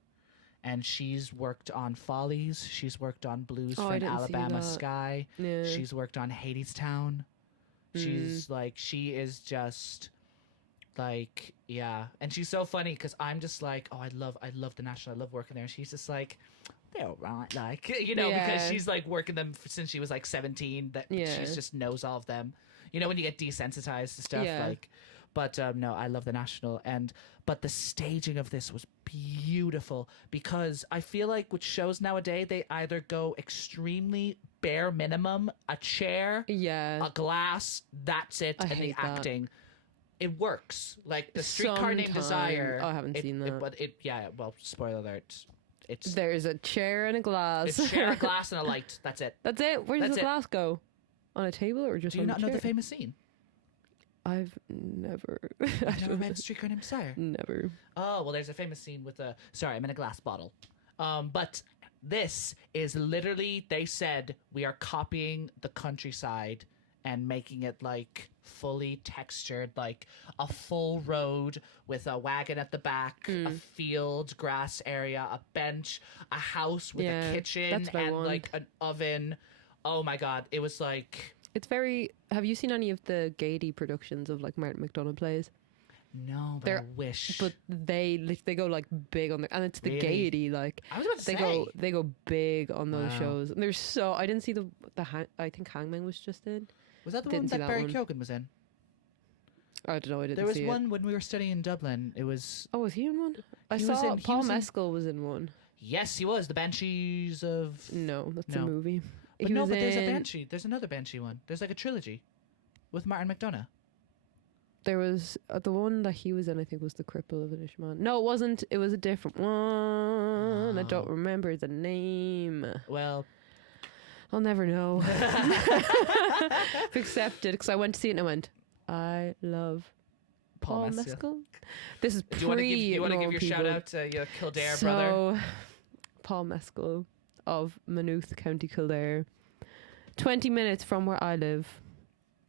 and she's worked on Follies. She's worked on Blues I from didn't see Alabama that. Sky. Yeah. She's worked on Hadestown. She's like, she is just like, yeah. And she's so funny because I'm just like, oh, I love the National. I love working there. And she's just like, they're all right, like, you know, because she's like working them since she was like 17. That she's just knows all of them. You know, when you get desensitized to stuff, like. But no, I love the National, but the staging of this was beautiful because I feel like with shows nowadays they either go extremely bare minimum, a chair, a glass, that's it, and the acting. It works. Like the Streetcar Named Desire. Oh, I haven't seen that. But well, spoiler alert. There's a chair and a glass. It's a chair, a glass, and a light. That's it. That's it. Where does the glass go? On a table or just? Do you not know the famous scene? I've never. I've never read Streetcar Named Desire. Never. Oh well, there's a famous scene with a. Sorry, I'm in a glass bottle. But this is literally. They said we are copying the countryside and making it like fully textured, like a full road with a wagon at the back, a field, grass area, a bench, a house with a kitchen, and like an oven. Oh my god, it was like. It's very. Have you seen any of the Gaiety productions of like Martin McDonagh plays? No, but I wish. But they go like big on the, and it's the Gaiety, like I was about to say they go big on those shows. And there's so I didn't see I think Hangman was just in. Was that the one that Barry Keoghan was in? I don't know. I didn't. There was one when we were studying in Dublin. It was. Oh, was he in one? I saw Paul Mescal was in one. Yes, he was. The Banshees of. No, that's a movie. But no, but there's a Banshee. There's another Banshee one. There's like a trilogy with Martin McDonagh. There was the one that he was in, I think, was The Cripple of Inishmaan. No, it wasn't. It was a different one. I don't remember the name. Well, I'll never know. I've accepted because I went to see it and I went, I love Paul Mescal. This is pre. Do you want to give your shout out to your Kildare brother? Paul Mescal. of Maynooth, County Kildare. 20 minutes from where I live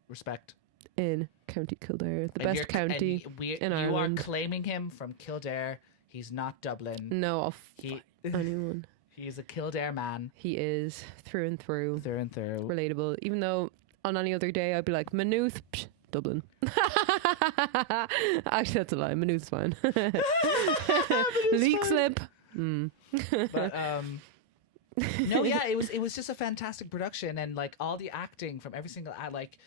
Respect. in County Kildare, the And best county in you Ireland. are claiming him from Kildare. He's not Dublin. No, I'll He anyone. he is a Kildare man He is through and through. through and through. Relatable. Even though on any other day I'd be like, Maynooth, psh, Dublin. Actually, that's a lie. Maynooth's fine. Leak slip. But no, yeah, it was just a fantastic production, and like all the acting from every single like.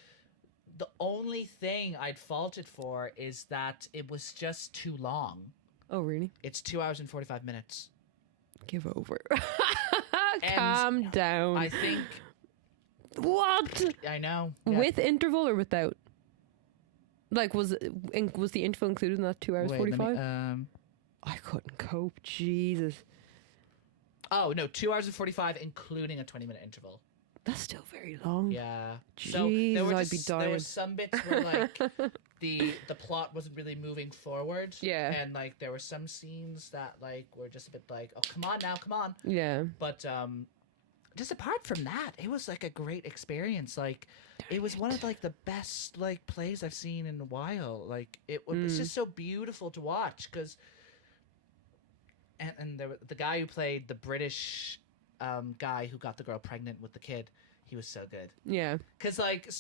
The only thing I'd fault it for is that it was just too long. Oh, really? It's 2 hours and 45 minutes. Give over. Calm down. I think. What? I know. Yeah. With interval or without? Like, was the interval included in that 2 hours Wait, 45? let me, I couldn't cope. Jesus. Oh, no, 2 hours and 45, including a 20-minute interval. That's still very long. Yeah. Jeez, there were I'd be dying. There were some bits where like the plot wasn't really moving forward. Yeah. And like there were some scenes that like were just a bit like, oh, come on now, come on. Yeah. But just apart from that, it was like a great experience. Like it was one of like the best like plays I've seen in a while. Like it was just so beautiful to watch because and the guy who played the British guy who got the girl pregnant with the kid, he was so good. Yeah. Because like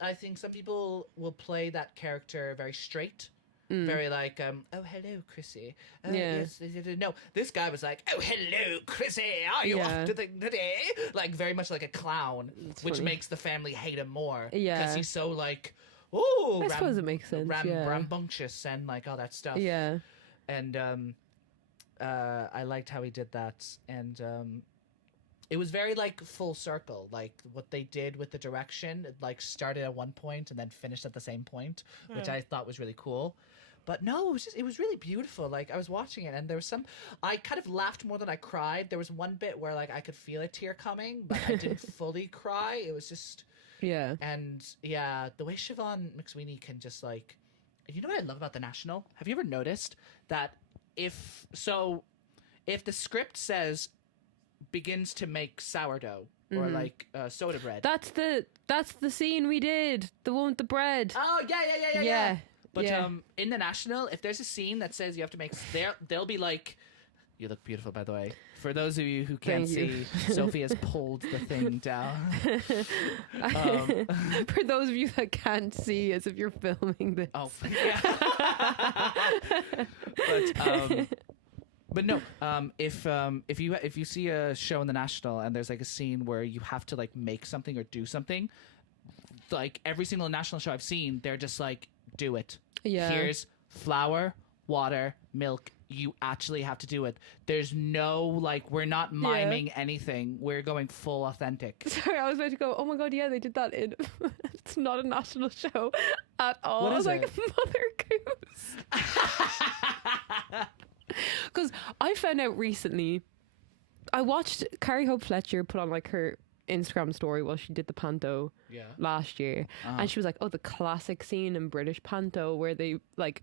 I think some people will play that character very straight, very like, oh hello Chrissy. Oh, Yeah. Yes, no, this guy was like, oh hello Chrissy, are you Yeah. off to the today? Like very much like a clown, which funny. makes the family hate him more. Yeah. Because he's so like, oh, I suppose it makes sense, yeah. rambunctious and like all that stuff. Yeah. And I liked how he did that, and it was very like full circle. Like what they did with the direction, it like started at one point and then finished at the same point, which I thought was really cool. But no, it was really beautiful. Like I was watching it, and there was I kind of laughed more than I cried. There was one bit where like I could feel a tear coming, but I didn't fully cry. It was just, Yeah. and yeah, the way Siobhan McSweeney can just like, you know what I love about The National? Have you ever noticed that if the script says begins to make sourdough or like soda bread. That's the scene we did. The one with the bread. Oh yeah. Yeah. But yeah. In The National, if there's a scene that says you have to make, they'll be like, you look beautiful, by the way. For those of you who can't see, Sophie has pulled the thing down. For those of you that can't see, as if you're filming this. Oh, yeah. But no, if you see a show in The National and there's like a scene where you have to like make something or do something, like every single National show I've seen, they're just like, do it. Yeah. Here's flour, water, milk. You actually have to do it. There's no like, we're not miming anything. We're going full authentic. Sorry, I was about to go, oh my god, yeah, they did that in it's not a national show at all. What I was is like, it? Mother Goose. Because I found out recently, I watched Carrie Hope Fletcher put on like her Instagram story while she did the panto last year, and she was like, oh, the classic scene in British panto where they like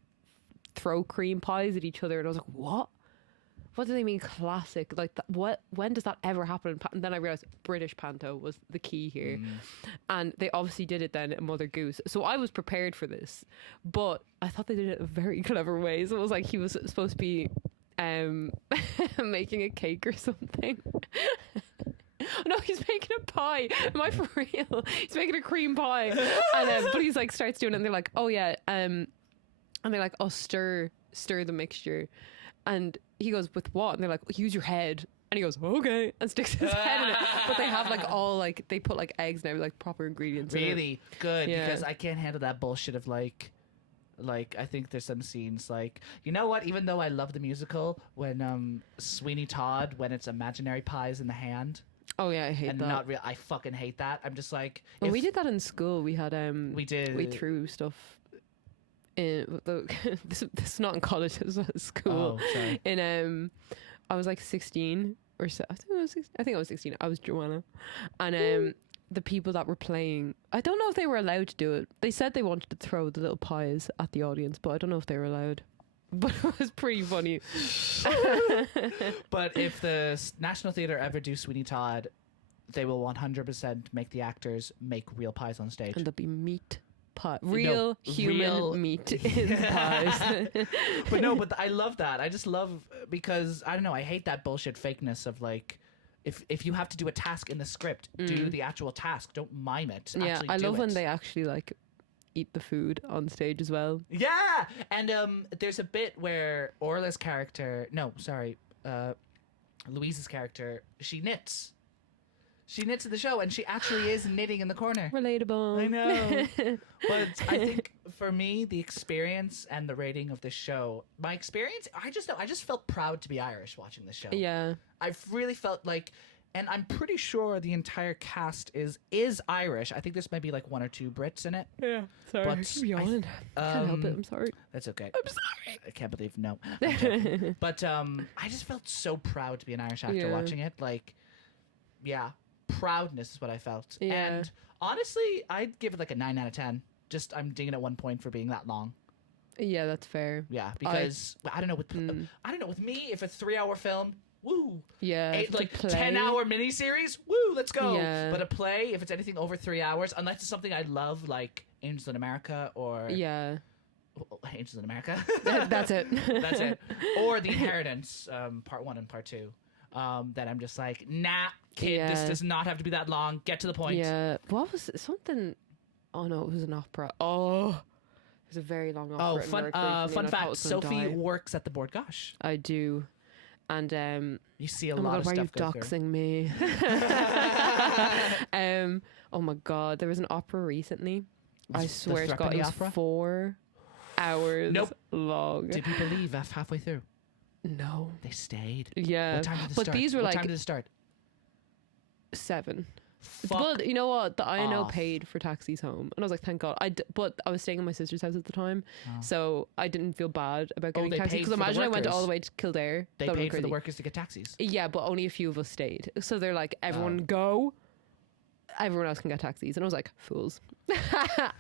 throw cream pies at each other, and I was like, what do they mean classic? Like when does that ever happen? And then I realized British panto was the key here, and they obviously did it then at Mother Goose, so I was prepared for this, but I thought they did it a very clever way. So it was like he was supposed to be making a cake or something. No, he's making a pie. Am I for real? He's making a cream pie, and but he's like starts doing it, and they're like, oh yeah, and they're like, oh, stir the mixture, and he goes, with what? And they're like, use your head, and he goes, okay, and sticks his head in it. But they have like all like they put like eggs and everything, like proper ingredients. Really good, Yeah. because I can't handle that bullshit of like I think there's some scenes like, you know what, even though I love the musical, when Sweeney Todd, when it's imaginary pies in the hand Oh yeah, I hate and that. not real, I fucking hate that. I'm just like, Well, if- we did that in school. We had we did we threw stuff in this is not in college, this was at school. Oh, sorry. In I was like 16 or so. I think I was 16. I was Joanna, and the people that were playing, I don't know if they were allowed to do it. They said they wanted to throw the little pies at the audience, but I don't know if they were allowed. but it was pretty funny. But if the National Theatre ever do Sweeney Todd, they will 100% make the actors make real pies on stage. And there'll be meat pie, real human meat in pies. But I love that. I just love, because I don't know, I hate that bullshit fakeness of like, if you have to do a task in the script, do the actual task. Don't mime it. Yeah, Actually I do love when it. they actually like eat the food on stage as well. Yeah, and there's a bit where Orla's character, Louise's character, she knits. She knits in the show, and she actually is knitting in the corner. Relatable. I know. But I think for me, the experience and the rating of this show, my experience, I just felt proud to be Irish watching this show. Yeah. I've really felt like, and I'm pretty sure the entire cast is Irish. I think there's maybe like 1 or 2 Brits in it. Yeah. Sorry. But I'm yawning. Can't help it. I'm sorry. That's okay. I'm sorry. I can't believe no. I'm joking. But I just felt so proud to be an Irish actor watching it. Like, yeah, proudness is what I felt. Yeah. And honestly, I'd give it like a 9 out of 10. Just I'm dinging at 1 point for being that long. Yeah, that's fair. Yeah, because I don't know with me, if a 3-hour film, woo. Yeah. 10-hour miniseries, woo, let's go. Yeah. But a play, if it's anything over 3 hours, unless it's something I love like Angels in America or Angels in America. That's it. That's it. Or The Inheritance, part 1 and part 2. That I'm just like, nah, kid, this does not have to be that long. Get to the point. Yeah. What was it? Something? Oh no, it was an opera. Oh, it was a very long opera. Oh, fun fact: Sophie works at the Bord Gosh. I do, and you see a oh lot my of God, why are you stuff go doxing me? Oh my God, there was an opera recently. I swear to God, it was opera? 4 hours long. Did people leave halfway through? No, They stayed. yeah, What time did it but start? these were what like time did it start? 7. Fuck But you know what? The INO off. paid for taxis home, and I was like, "Thank God!" But I was staying in my sister's house at the time, so I didn't feel bad about getting they taxis. paid Because for the imagine I went workers. all the way to Kildare. They That would've paid been for the crazy. workers to get taxis. Yeah, but only a few of us stayed. So they're like, "Everyone go." Everyone else can get taxis, and I was like, "Fools!"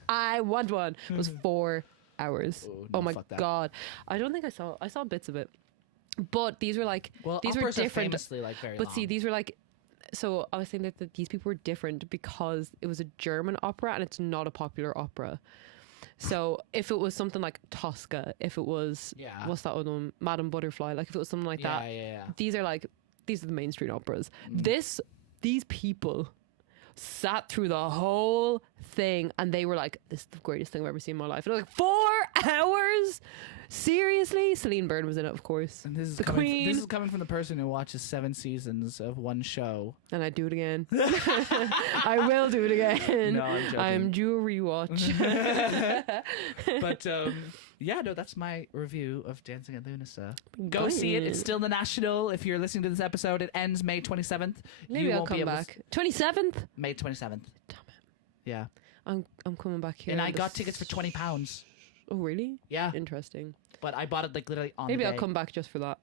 I want one. It was 4 hours. no, Oh my fuck that. God! I don't think I saw bits of it, but these were like these were operas are different. famously like very But long. see, these were like, so I was saying that these people were different because it was a German opera and it's not a popular opera. So if it was something like Tosca, if it was, what's that other one, Madame Butterfly, like if it was something like that, these are the mainstream operas. These people sat through the whole thing and they were like, this is the greatest thing I've ever seen in my life. And I was like, 4 hours? Seriously? Celine Byrne was in it, of course. And this is the coming Queen. This is coming from the person who watches 7 seasons of one show. And I'd do it again. I will do it again. No, I'm joking. I'm due a rewatch. But yeah, no, that's my review of Dancing at Lunasa. Go see it. It's still the National. If you're listening to this episode, it ends May 27th. Maybe I'll come back. 27th? May 27th. Damn it. Yeah. I'm coming back here. And I got tickets for £20. Oh, really? Yeah. Interesting. But I bought it like literally on Maybe the I'll day. come back just for that.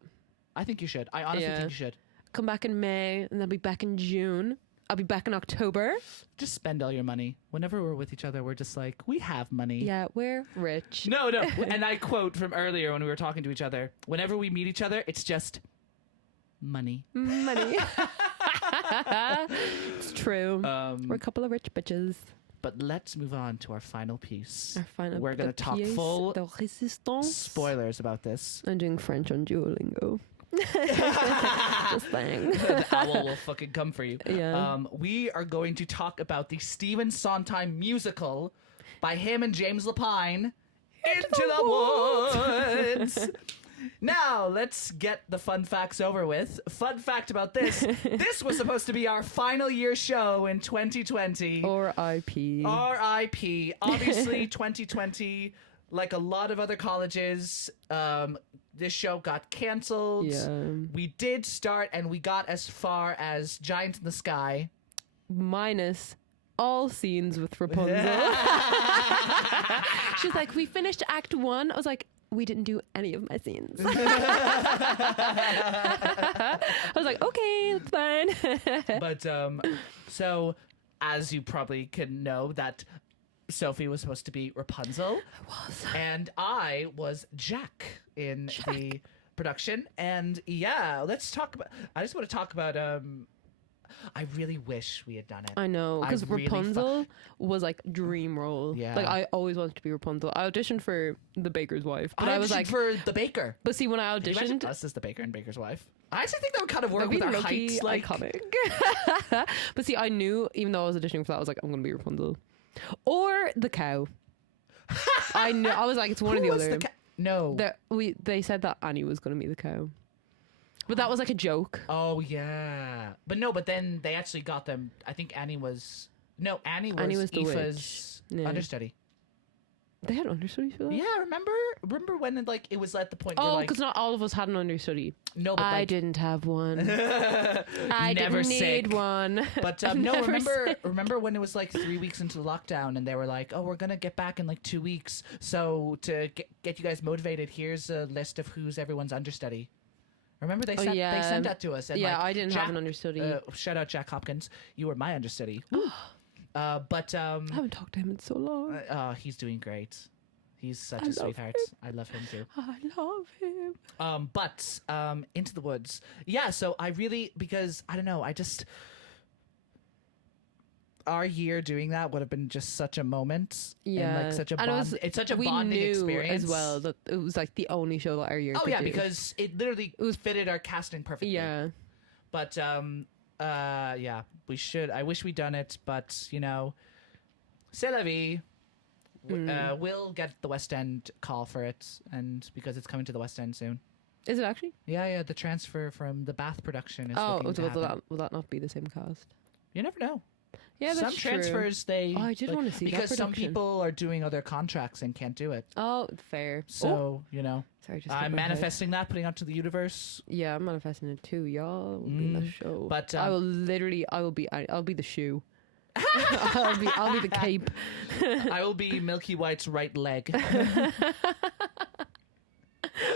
I think you should. I honestly think you should. Come back in May and I'll be back in June. I'll be back in October. Just spend all your money. Whenever we're with each other, we're just like, we have money. Yeah, we're rich. No. And I quote from earlier when we were talking to each other. Whenever we meet each other, it's just money. Money. It's true. We're a couple of rich bitches. But let's move on to our final piece. We're going to the talk pièce full de résistance. spoilers about this. I'm doing French on Duolingo. Just saying. The owl will fucking come for you. Yeah. We are going to talk about the Stephen Sondheim musical by him and James Lapine, Into the Woods. Now, let's get the fun facts over with. Fun fact about this. This was supposed to be our final year show in 2020. R.I.P. R.I.P. Obviously, 2020, like a lot of other colleges, this show got canceled. Yeah. We did start and we got as far as Giant in the Sky. Minus all scenes with Rapunzel. She's like, we finished Act 1. I was like, we didn't do any of my scenes. I was like, okay, that's fine. But so as you probably can know, that Sophie was supposed to be Rapunzel. And I was Jack in the production. And yeah, let's talk about. I just want to talk about. I really wish we had done it. I know, because Rapunzel was like dream role. Yeah. Like I always wanted to be Rapunzel. I auditioned for The Baker's Wife, but I was like for the baker. But see, when I Can you imagine auditioned, us as the baker and baker's wife. I actually think that would kind of work that'd be with our low-key heights. Like, iconic. But see, I knew, even though I was auditioning for that, I was like, I'm gonna be Rapunzel or the cow. I knew. I was like, it's one or the other. No. They said that Annie was gonna be the cow. But that was like a joke. Oh yeah, but then they actually got them. I think Annie was the Aoife's understudy. They had understudies for that. Yeah, remember when it was at the point. Oh, where, because not all of us had an understudy. No, but I didn't have one. I never didn't need one. But no, remember when it was like 3 weeks into lockdown and they were like, "Oh, we're gonna get back in like 2 weeks. So to get you guys motivated, here's a list of who's everyone's understudy." Remember they sent that to us. And I didn't have an understudy. Shout out Jack Hopkins. You were my understudy. But I haven't talked to him in so long. He's doing great. He's such a sweetheart. I love him too. I love him. But Into the Woods. Yeah, so I really, because I don't know, our year doing that would have been just such a moment. Yeah. And like such a bond. It's such a bonding experience. As well that it was like the only show that our year could do. Because it literally fitted our casting perfectly. Yeah. But yeah, we should. I wish we'd done it, but you know, c'est la vie. We'll get the West End call for it, and because it's coming to the West End soon. Is it actually? Yeah. The transfer from the Bath production is. Will that not be the same cast? You never know. Yeah, that's some transfers true. I did want to see because that some people are doing other contracts and can't do it. Oh, fair. So you know, sorry, I'm manifesting that, putting out to the universe. Yeah, I'm manifesting it too. Y'all will be the show, but I'll be the shoe. I'll be the cape. I will be Milky White's right leg.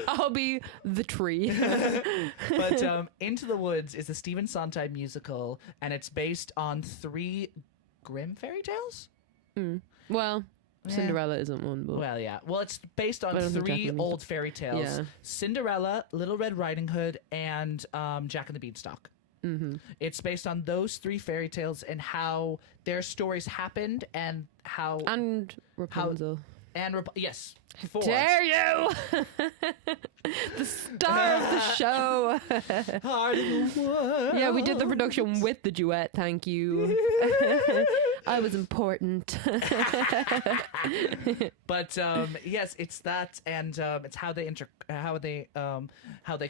I'll be the tree. But Into the Woods is a Stephen Sondheim musical, and it's based on 3 Grimm fairy tales. Well, Cinderella isn't one, but well, it's based on 3 old fairy tales: Cinderella, Little Red Riding Hood, and Jack and the Beanstalk. Mm-hmm. It's based on those 3 fairy tales and how their stories happened and Rapunzel. Yes. 4. Dare you? The star of the show. Heart of the world. Yeah, we did the production with the duet. Thank you. I was important. But yes, it's that, and it's how they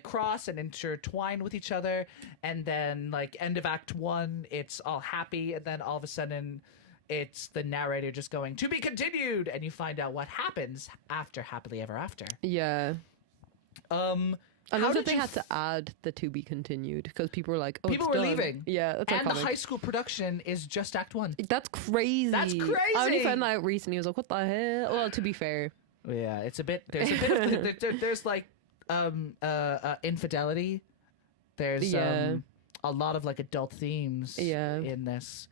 cross and intertwine with each other, and then like end of Act 1, it's all happy, and then all of a sudden, it's the narrator just going, "To be continued," and you find out what happens after Happily Ever After. Yeah. I love that they had to add the "to be continued" because people were like, "Oh, people were leaving." Yeah, that's and iconic. the high school production is just Act 1. That's crazy. I only found that out recently. I was like, "What the hell?" Well, to be fair, yeah, it's a bit. There's a bit of there's like infidelity. There's a lot of like adult themes in this.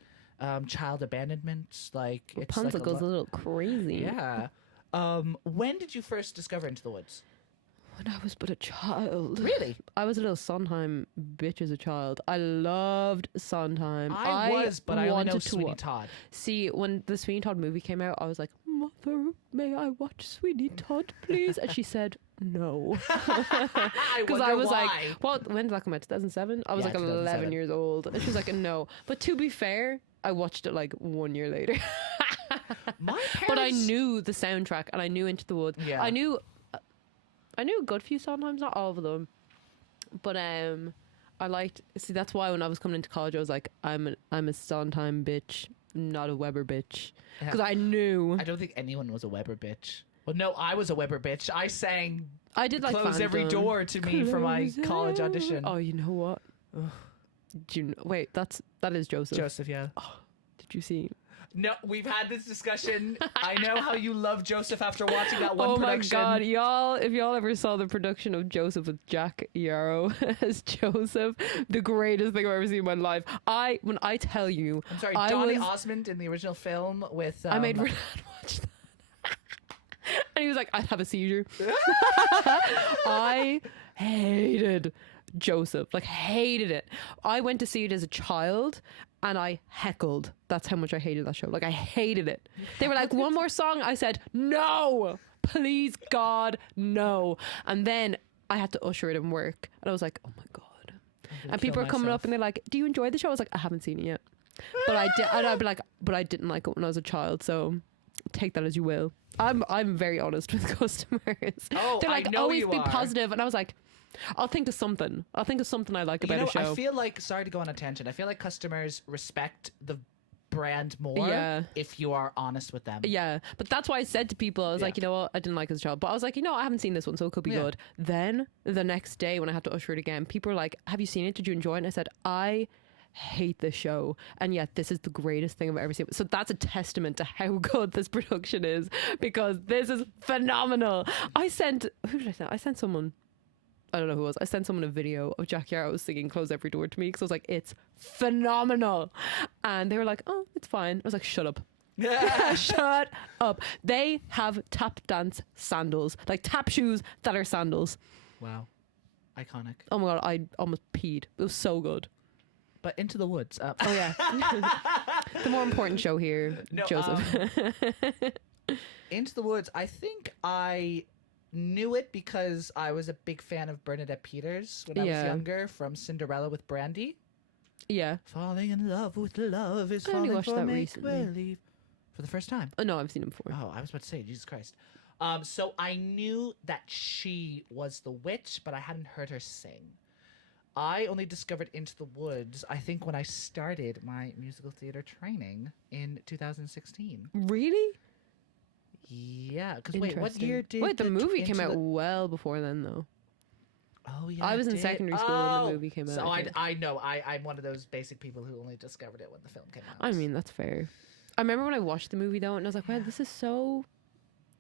Child abandonment, like Rapunzel it's like goes a little crazy. Yeah. When did you first discover Into the Woods? When I was but a child. Really? I was a little Sondheim bitch as a child. I loved Sondheim. But I only know Sweeney Todd. See, when the Sweeney Todd movie came out, I was like, "Mother, may I watch Sweeney Todd, please?" And she said, "No." Because I was like, when did that come out? 2007? I was like 11 years old. And she was like, "No." But to be fair, I watched it like 1 year later. But I knew the soundtrack and I knew Into the Woods. Yeah. I knew a good few Sondheims, not all of them. But I liked. See, that's why when I was coming into college, I was like, I'm a Sondheim bitch, not a Weber bitch, because I knew. I don't think anyone was a Weber bitch. Well, no, I was a Weber bitch. I sang. I did like Close Every Door to me for my college audition. Oh, you know what? Wait, that is Joseph. Joseph, yeah. Oh, did you see? No, we've had this discussion. I know how you love Joseph after watching that one production. Oh my god, y'all! If y'all ever saw the production of Joseph with Jack Yarrow as Joseph, the greatest thing I've ever seen in my life. When I tell you, I'm sorry, Donny Osmond in the original film with. I made Renan watch that. And he was like, I'd have a seizure. I hated Joseph, like hated it. I went to see it as a child and I heckled. That's how much I hated that show. Like I hated it. They were like, one more song. I said, no, please God, no. And then I had to usher it in work and I was like, oh my God. And people are coming up and they're like, do you enjoy the show? I was like, I haven't seen it yet. But I did. And I'd be like, but I didn't like it when I was a child. So take that as you will. I'm very honest with customers. Oh, they're like, I know always you be are. positive. And I was like, I'll think of something. I like about a show. I feel like, sorry to go on a tangent, I feel like customers respect the brand more if you are honest with them. Yeah, but that's why I said to people, I was like, you know what, I didn't like it as a child, but I was like, you know, I haven't seen this one, so it could be good. Then the next day when I had to usher it again, people were like, have you seen it? Did you enjoy it? And I said, I hate the show, and yet this is the greatest thing I've ever seen. So that's a testament to how good this production is, because this is phenomenal. Who did I send? I sent someone, I don't know who it was. I sent someone a video of Jack Yarrow singing Close Every Door to me, because I was like, it's phenomenal. And they were like, oh, it's fine. I was like, shut up. Shut up. They have tap dance sandals, like tap shoes that are sandals. Wow. Iconic. Oh my God, I almost peed. It was so good. But Into the Woods. Oh yeah. The more important show here, Joseph. Into the Woods, I think I knew it because I was a big fan of Bernadette Peters when I was younger, from Cinderella with Brandy. Yeah. Falling in love with love is I only falling watched for that make-believe. recently. For the first time. Oh no, I've seen him before. Oh, I was about to say, Jesus Christ. So I knew that she was the witch, but I hadn't heard her sing. I only discovered Into the Woods, I think, when I started my musical theater training in 2016. Really? Yeah, because wait, what year did... Wait, the movie came out well before then, though. Oh, yeah, I was in secondary school when the movie came out. So I know. I'm one of those basic people who only discovered it when the film came out. I mean, that's fair. I remember when I watched the movie, though, and I was like, wow, this is so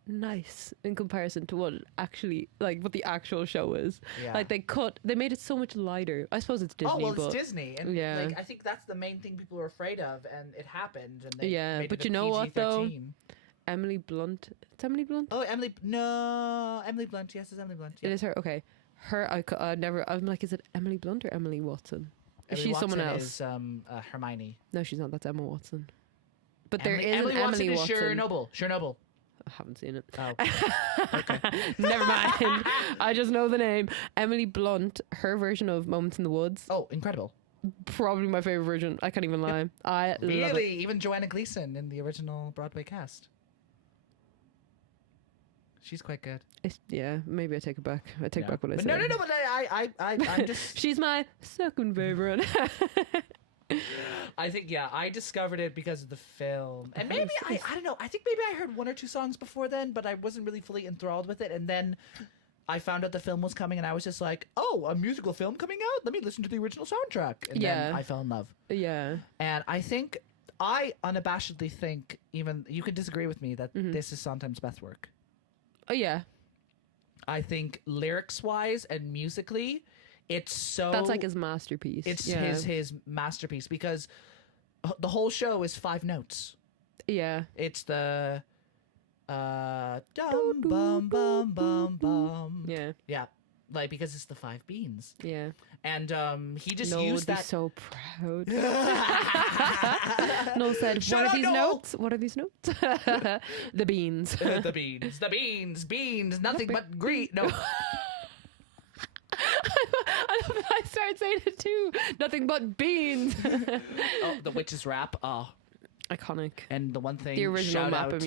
nice in comparison to what actually, like, what the actual show is. Yeah. Like, they made it so much lighter. I suppose it's Disney. Oh, well, but it's Disney. And like, I think that's the main thing people are afraid of, and it happened. And they made but it you know what, though? PG-13. Emily Blunt. It's Emily Blunt? Oh, Emily Blunt. Yes, it's Emily Blunt. Yeah. It is her. Okay. I'm like, is it Emily Blunt or Emily Watson? Emily She's Watson someone else. Is Hermione. No, she's not. That's Emma Watson. But there is Emily an Emily Watson. Watson. Chernobyl. I haven't seen it. Oh. Okay. Never mind. I just know the name. Emily Blunt, her version of Moments in the Woods. Oh, incredible. Probably my favorite version. I can't even lie. I love Really? it. Even Joanna Gleason in the original Broadway cast. She's quite good. Maybe I take it back. I take back what I said. No, but I'm just... She's my second favorite. I think, I discovered it because of the film. And maybe, I don't know, I think maybe I heard one or two songs before then, but I wasn't really fully enthralled with it. And then I found out the film was coming, and I was just like, oh, a musical film coming out? Let me listen to the original soundtrack. And then I fell in love. Yeah. And I unabashedly think, even, you can disagree with me, that this is Sondheim's best work. Oh, yeah. I think lyrics-wise and musically, it's so... That's like his masterpiece. It's his masterpiece, because the whole show is 5 notes. Yeah. It's the... dum, bum, bum, bum, bum. Yeah. Yeah. Like, because it's the 5 beans. Yeah. And he just Noel used would that... be so proud. Noel said, Shut what up, are these Noel! notes? What are these notes? The beans. the beans, nothing but green. No. I started saying it too. Nothing but beans. Oh, the witch's rap. Oh. Iconic. And the one thing... The original shout map. out,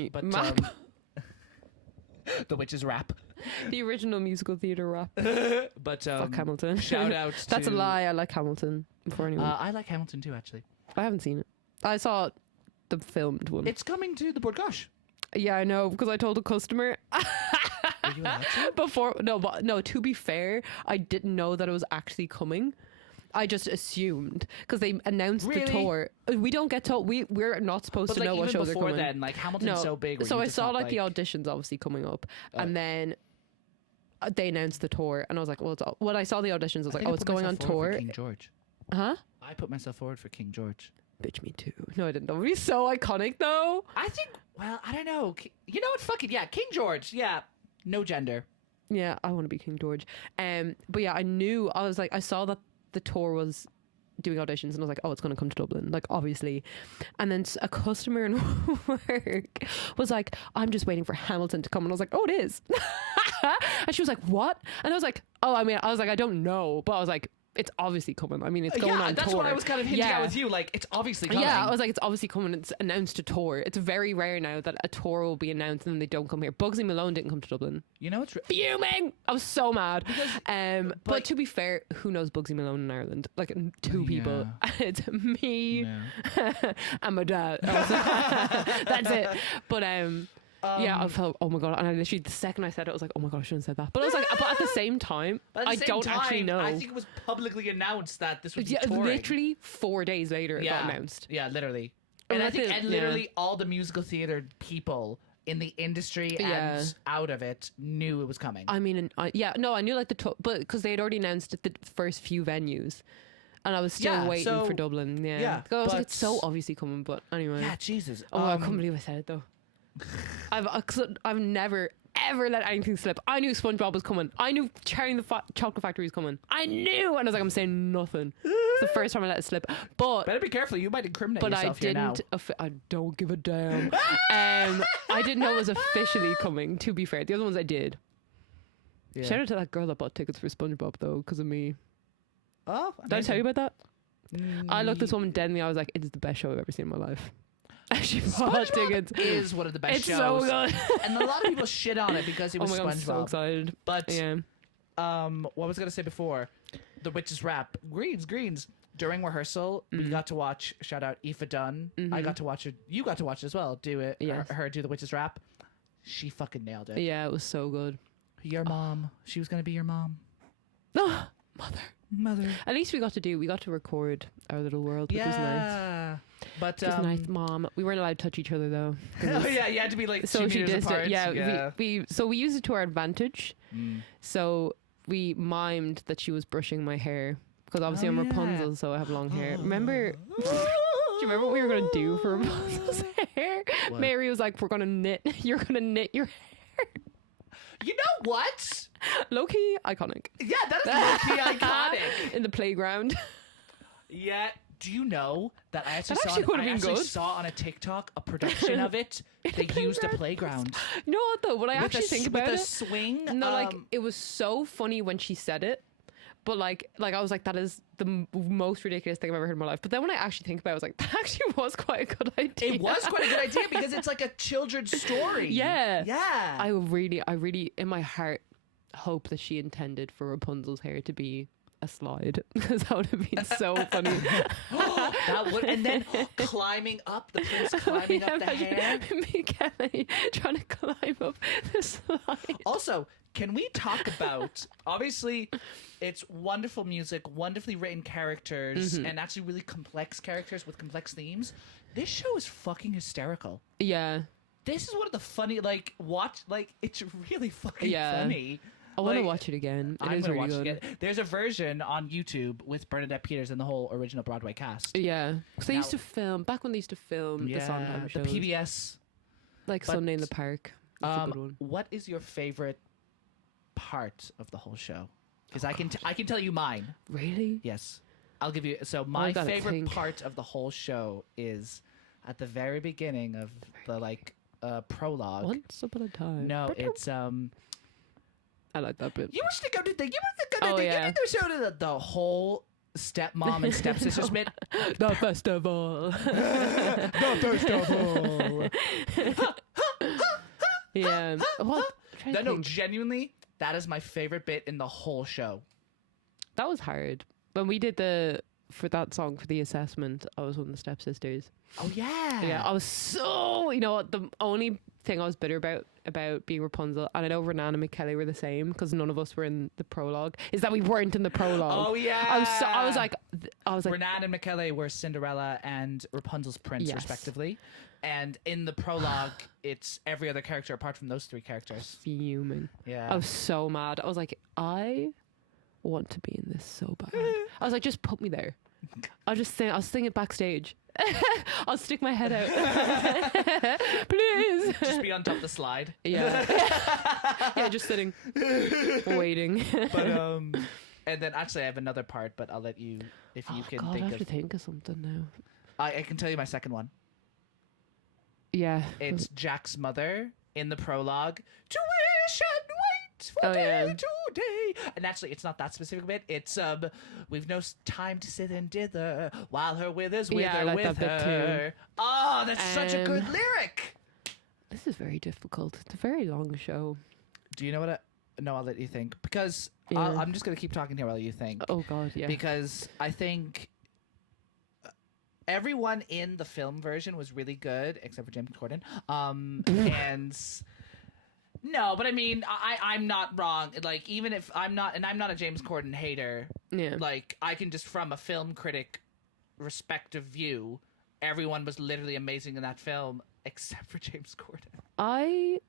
the witch's rap. The original musical theatre rap. But fuck Hamilton. Shout out to... That's a lie. I like Hamilton before anyone. I like Hamilton too, actually. I haven't seen it. I saw the filmed one. It's coming to the Board Gosh. Yeah, I know, because I told a customer Were you allowed to? before. No, to be fair, I didn't know that it was actually coming. I just assumed because they announced the Really? tour. We don't get told. We're not supposed But to like know what even shows are before coming. then, like Hamilton's so big. were So you I just saw not, like the auditions obviously coming up, and then they announced the tour, and I was like, well, when I saw the auditions, I was like, oh, it's going on tour. King George. Huh? I put myself forward for King George. Bitch, me too. No, I didn't know. It'd be so iconic though. I think. Well, I don't know. You know what? Fuck it. Yeah, King George. Yeah, no gender. Yeah, I want to be King George. But yeah, I knew. I was like, I saw that the tour was doing auditions, and I was like, oh, it's going to come to Dublin, like obviously. And then a customer in work was like, I'm just waiting for Hamilton to come, and I was like, oh, it is. And she was like, what? And I was like, oh, I mean, I was like, I don't know, but I was like, it's obviously coming. I mean, it's going on that's tour. what I was kind of hinting at with you. Like, it's obviously coming. Yeah, I was like, it's obviously coming. It's announced a tour. It's very rare now that a tour will be announced and then they don't come here. Bugsy Malone didn't come to Dublin. You know what's fuming? I was so mad. But to be fair, who knows Bugsy Malone in Ireland? Like two people. It's me and my dad. That's it. But yeah, I felt, oh my god, and I literally, the second I said it, I was like, oh my god, I shouldn't have said that. But I was like, but at the same time, I don't actually know. I think it was publicly announced that this was touring. Literally 4 days later it got announced. Yeah, literally. And I think literally all the musical theater people in the industry and out of it knew it was coming. I mean, I knew like but because they had already announced the first few venues. And I was still waiting for Dublin. Yeah. I was like, it's so obviously coming, but anyway. Yeah, Jesus. Oh, I couldn't believe I said it though. I've never ever let anything slip. I knew SpongeBob was coming. I knew Charlie and the Chocolate Factory was coming. I knew, and I was like, I'm saying nothing. It's the first time I let it slip. But better be careful. You might incriminate yourself here now. I don't give a damn. I didn't know it was officially coming. To be fair, the other ones I did. Yeah. Shout out to that girl that bought tickets for SpongeBob though, because of me. Oh, did I tell you about that? I looked this woman dead in the eye. I was like, it's the best show I've ever seen in my life. She bought tickets. Is one of the best it's shows. So good. And a lot of people shit on it because it was oh my God, SpongeBob. I'm so excited. But what was I going to say before? The Witch's Rap. Greens. During rehearsal, we got to watch, shout out Aoife Dunn. I got to watch it. You got to watch it as well. Do it. Yes. Her do the Witch's Rap. She fucking nailed it. Yeah, it was so good. Your mom. She was going to be your mom. Mother. At least we got to record our little world, which was nice. But it was nice, Mom. We weren't allowed to touch each other though. Oh yeah, you had to be like social 2 meters apart. Yeah. We used it to our advantage. So we mimed that she was brushing my hair because obviously I'm Rapunzel, so I have long hair. Remember? Do you remember what we were gonna do for Rapunzel's hair? What? Mary was like, "We're gonna knit. You're gonna knit your hair." You know what? Low-key iconic. Yeah, that is low-key iconic. In the playground. Yeah. Do you know that I actually saw on a TikTok a production of it? They used a playground. You know what though? When I actually think about it, with a swing. No, like it was so funny when she said it. But like I was like, that is the most ridiculous thing I've ever heard in my life. But then when I actually think about it, I was like, that actually was quite a good idea. It was quite a good idea because it's like a children's story. Yeah. Yeah. I really, in my heart, hope that she intended for Rapunzel's hair to be a slide because that would have been so funny. That would, and then climbing up, the prince climbing up the hair. Me, Kelly, trying to climb up the slide. Also, can we talk about, obviously, it's wonderful music, wonderfully written characters, and actually really complex characters with complex themes. This show is fucking hysterical. Yeah. This is one of the funny, it's really fucking funny. I want to watch it again. I'm going to watch it again. There's a version on YouTube with Bernadette Peters and the whole original Broadway cast. Yeah. Because they used to film, back when they used to film the Sondheim shows. The PBS. Like Sunday in the Park. That's a good one. What is your favorite part of the whole show? Because I can tell you mine. Really? Yes. I'll give you. So my favorite part of the whole show is at the very beginning of the prologue. Once upon a time. No, it's I like that bit. You wish to go to the. You wish to go to the. You need to show to the whole stepmom and stepsisters bit. The festival. The festival. Yeah. What? No, genuinely, that is my favorite bit in the whole show. That was hard. When we did for that song for the assessment, I was one of the stepsisters. Oh yeah. Yeah, I was so, the only thing I was bitter about being Rapunzel, and I know Renan and McKelly were the same because none of us were in the prologue, is that we weren't in the prologue. Oh yeah. I was like Renan and McKelly were Cinderella and Rapunzel's prince, Yes. respectively. And in the prologue, it's every other character apart from those three characters. fuming. Yeah. I was so mad. I was like, I want to be in this so bad. I was like, just put me there. I'll sing it backstage. I'll stick my head out. Please. Just be on top of the slide. Yeah. Yeah, just sitting, waiting. But and then actually I have another part, but I'll let you, if you can God, think I have of. to think of something now. I can tell you my second one. Yeah. It's Jack's mother in the prologue. To wish and wait for Oh, day yeah. to day. And actually, it's not that specific bit. It's we've no time to sit and dither while her withers wither Yeah, I like with that bit too. her. Oh, that's such a good lyric. This is very difficult. It's a very long show. Do you know what? No, I'll let you think because Yeah. I'm just gonna keep talking here while you think. Oh God, yeah. Because I think everyone in the film version was really good except for James Corden. And no, but I mean, I'm not wrong. Like, even if I'm not a James Corden hater, Yeah. like, I can just from a film critic respective view, everyone was literally amazing in that film except for James Corden. I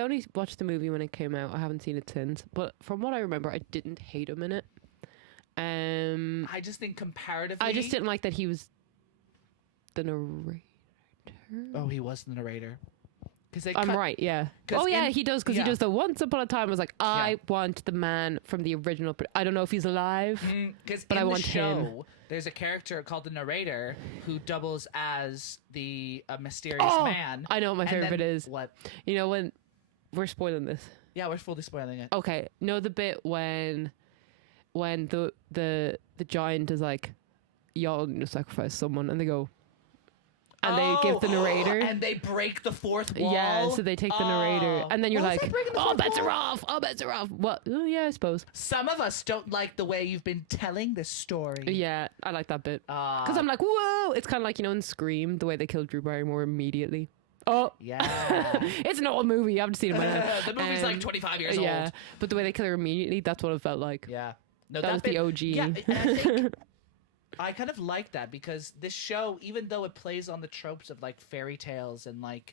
only watched the movie when it came out. I haven't seen it since, but from what I remember, I didn't hate him in it. I just think comparatively, I just didn't like that he was the narrator. Oh, he was the narrator. I'm right, yeah. 'cause Oh yeah, in- he does, because yeah. he does the Once Upon a Time. I was like, I want the man from the original. I don't know if he's alive. Because But in I the want show, him. there's a character called the narrator who doubles as the mysterious man. I know what my And favorite then- is. What? You know when we're spoiling this. Yeah, we're fully spoiling it. Okay, know the bit when the giant is like, y'all need to sacrifice someone, and they go, and they give the narrator. And they break the fourth wall. Yeah, so they take the narrator, and then you're Why was like, that breaking the "Oh, fourth bets wall?" are off! Oh, bets are off!" What? Oh, yeah, I suppose. Some of us don't like the way you've been telling this story. Yeah, I like that bit because I'm like, "Whoa!" It's kind of like, you know, in Scream, the way they killed Drew Barrymore immediately. Oh, Yeah. it's an old movie. I haven't seen it. By now. The movie's like 25 years Yeah, old. but the way they kill her immediately, that's what it felt like. Yeah. No, That was bit, the OG. Yeah, and I think I kind of like that because this show, even though it plays on the tropes of like fairy tales and like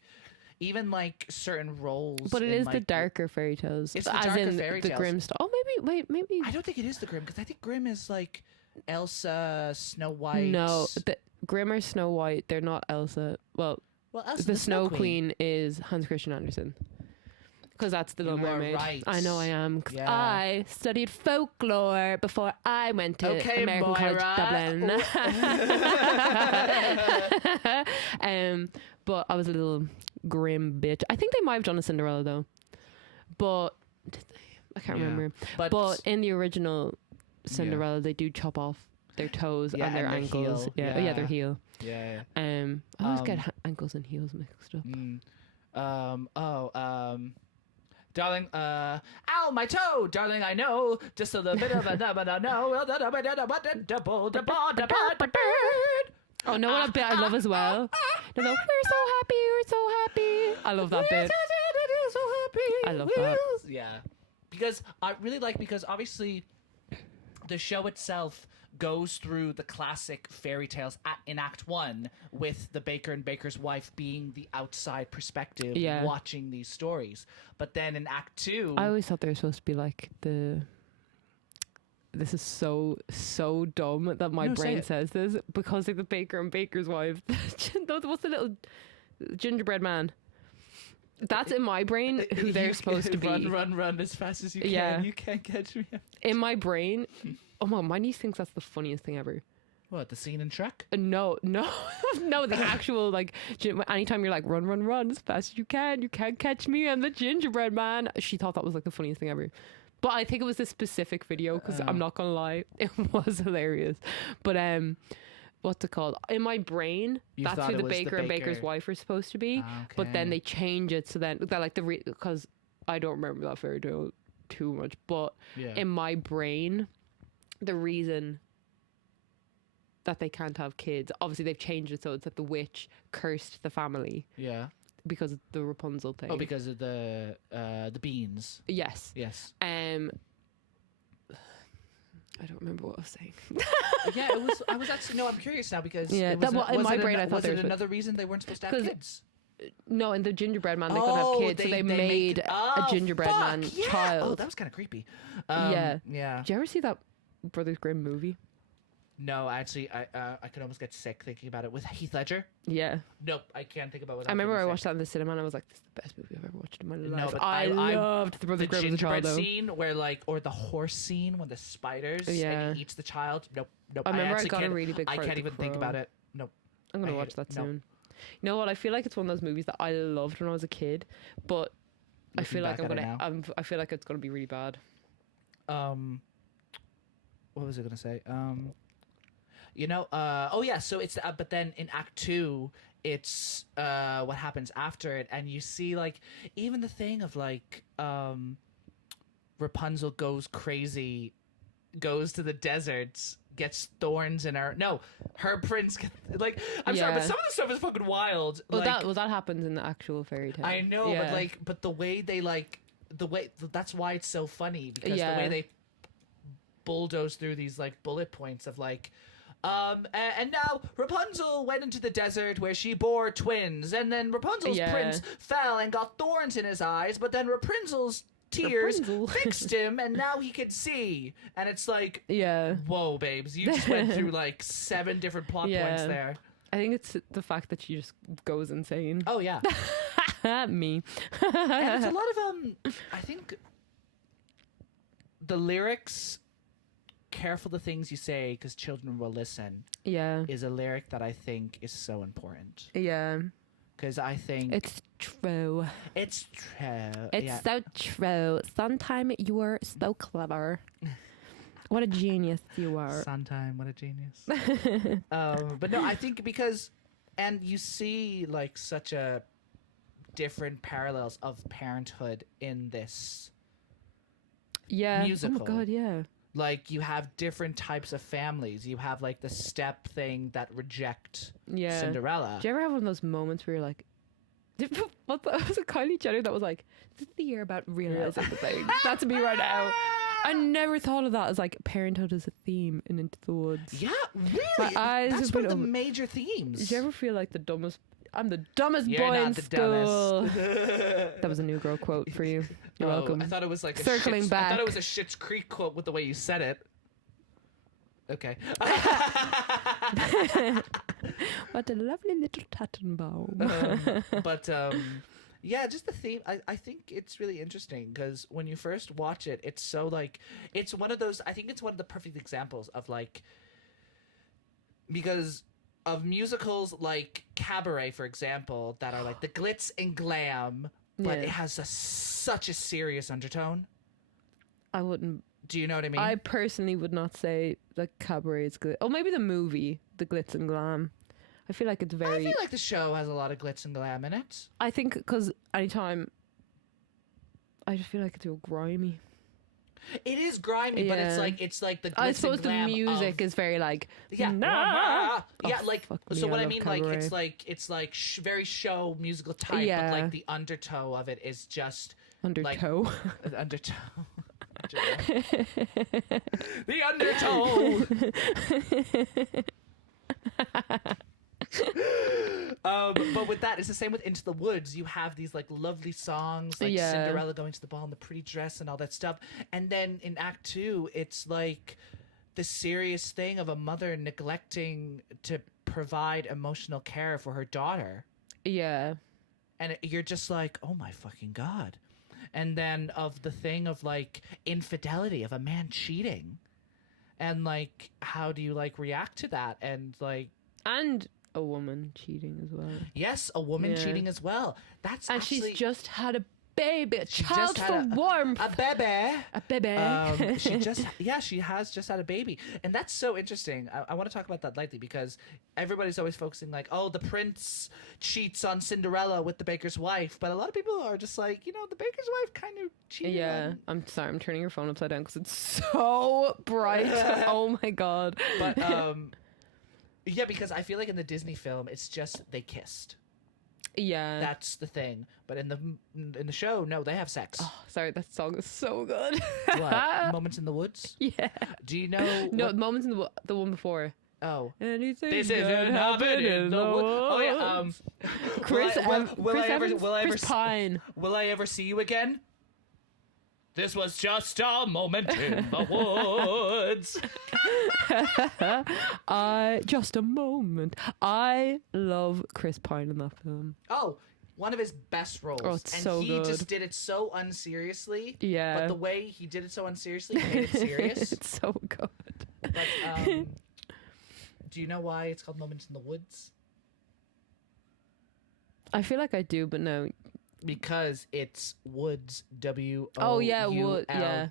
even like certain roles, But it in, is the like, darker fairy tales, It's the as darker in fairy the tales. Grimm stuff. Oh, maybe. I don't think it is the Grimm because I think Grimm is like Elsa, Snow White. No, the Grimm or Snow White. They're not Elsa. Well, well, Elsa, the Snow Queen is Hans Christian Andersen. Because that's the Little You are Mermaid. right. I know I am. 'Cause Yeah. I studied folklore before I went to Okay, American College Moira. Dublin. But I was a little grim bitch. I think they might have done a Cinderella though. But did they? I can't Yeah. remember. But, But in the original Cinderella, they do chop off their toes Yeah, and their and their ankles. heel. Yeah, Yeah. their heel. yeah. I always get ankles and heels mixed up. Darling, ow, my toe, darling, I know, just a little bit of a Oh, no, what a bit I love as well. No, we're so happy, we're so happy. I love that bit. I love that. Yeah, because I really like, because obviously the show itself goes through the classic fairy tales in Act 1 with the baker and baker's wife being the outside perspective, Yeah. watching these stories. But then in Act 2... I always thought they were supposed to be like this is so dumb that my No, say brain it. says this, because like the baker and baker's wife. What's the little gingerbread man? That's in my brain who they're supposed to be. Run as fast as you can. Yeah. You can't catch me. In my brain, oh my niece thinks that's the funniest thing ever. What, the scene in Shrek? No, no, the actual, like, anytime you're like, run as fast as you can't catch me, I'm the gingerbread man. She thought that was like the funniest thing ever. But I think it was a specific video, because I'm not gonna lie, it was hilarious. But what's it called? In my brain, You that's thought who it the was the baker and baker's baker. wife are supposed to be. But then they change it so then that like because I don't remember that fairy tale too much. But Yeah. in my brain, the reason that they can't have kids, obviously they've changed it so it's that the witch cursed the family. Yeah. because of the Rapunzel thing. Oh, because of the beans. Yes. Yes. I don't remember what I was saying. Yeah, it was. I was actually I'm curious now because Yeah, it was in my brain I thought was there it was another reason they weren't supposed to have 'cause kids? No, in the gingerbread man they couldn't have kids, so they made a gingerbread man child. Oh, that was kind of creepy. Yeah. Yeah. Did you ever see that Brothers Grimm movie? No, actually, I could almost get sick thinking about it with Heath Ledger. Yeah. Nope, I can't think about what. I remember I watched that in the cinema and I was like, this is the best movie I've ever watched in my life. But I loved the Brothers the Grimm as a child, gingerbread though. scene where or the horse scene when the spiders Yeah. and he eats the child. Nope. I remember I actually got a can't- really big I part can't of The even think Crow. about it. Nope. I'm going I to hate watch it. that No. soon. You know what? I feel like it's one of those movies that I loved when I was a kid, but I Looking feel like back I'm at it going now. to, I feel like it's going to be really bad. What was I gonna say? Oh yeah. So it's but then in Act 2, it's what happens after it, and you see like even the thing of like Rapunzel goes crazy, goes to the deserts, gets thorns in her. No, her prince. Like I'm sorry, but Yeah. some of the stuff is fucking wild. Well, like, that happens in the actual fairy tale. I know, Yeah. but the way they that's why it's so funny because the Yeah. way they bulldoze through these like bullet points of like and now Rapunzel went into the desert where she bore twins, and then Rapunzel's Yeah. prince fell and got thorns in his eyes, but then Rapunzel's tears Rapunzel. fixed him and now he could see. And it's like, Yeah. whoa, babes, you just went through like 7 different plot Yeah. points there. I think it's the fact that she just goes insane. Oh yeah. Me. And it's a lot of I think the lyrics, careful the things you say because children will listen, Yeah. is a lyric that I think is so important Yeah. because I think It's true. it's true. It's Yeah. so true. Sometimes you are so clever. What a genius you are. Sometime, what a genius. But no, I think because, and you see like such a different parallels of parenthood in this. Yeah. Musical. Oh my god, yeah. Like you have different types of families. You have like the step thing that reject Yeah. Cinderella. Do you ever have one of those moments where you're like, was it Kylie Jenner that was like, this is the year about realizing the thing? That's me right now. I never thought of that as like parenthood as a theme in Into the Woods. Yeah, really. My eyes That's have one of been the major themes. Did you ever feel like the dumbest? I'm the dumbest You're boy not in the school. dumbest. That was a new girl quote for you. You're Oh, welcome. I thought it was like Circling I back. thought it was a Schitt's Creek quote with the way you said it. Okay. What a lovely little Tannenbaum. Yeah, just the theme. I think it's really interesting because when you first watch it, it's so like it's one of those. I think it's one of the perfect examples of like because of musicals like Cabaret, for example, that are like the glitz and glam, but Yeah. it has such a serious undertone. I wouldn't. Do you know what I mean? I personally would not say that Cabaret is good. Oh, maybe the movie, the glitz and glam. I feel like it's I very. feel like the show has a lot of glitz and glam in it. I think because anytime, I just feel like it's real grimy. It is grimy, but Yeah. it's like the glitz I suppose and the glam music of, is very like. yeah, Nah. yeah, Oh, like fuck me, so. What I love mean, like Cabaret. it's like very show musical type, Yeah. but like the undertow of it is just Undertow. undertow. The undertow. But with that, it's the same with Into the Woods. You have these like lovely songs, like Yeah. Cinderella going to the ball in the pretty dress and all that stuff. And then in Act 2, it's like the serious thing of a mother neglecting to provide emotional care for her daughter. Yeah. And you're just like, oh my fucking God. And then of the thing of like infidelity of a man cheating. And like, how do you like react to that? And like, And a woman cheating as well. yes, a woman Yeah. cheating as well. That's And actually she's just had a baby, a She child just for had warmth. a baby. A baby. She has just had a baby, and that's so interesting. I want to talk about that lightly because everybody's always focusing like, oh, the prince cheats on Cinderella with the baker's wife, but a lot of people are just like, the baker's wife kind of cheated. Yeah, on. I'm sorry, I'm turning your phone upside down because it's so bright. Oh my god. But yeah, because I feel like in the Disney film, it's just they kissed. Yeah. That's the thing. But in the show, no, they have sex. Oh, sorry, that song is so good. What? Moments in the Woods? Yeah. Do you know? No, Moments in the one before. Oh. Anything This can isn't happen happening in the woods. Oh yeah. Chris Chris Pine. Will I ever see you again? This was just a moment in the woods. Just a moment. I love Chris Pine in that film. Oh, one of his best roles. Oh, it's and so he good. just did it so unseriously. Yeah. But the way he did it so unseriously made it serious. It's so good. But, do you know why it's called Moments in the Woods? I feel like I do, but no. Because it's woods, W-O-U-L-D-S. Oh, yeah, wood, yeah.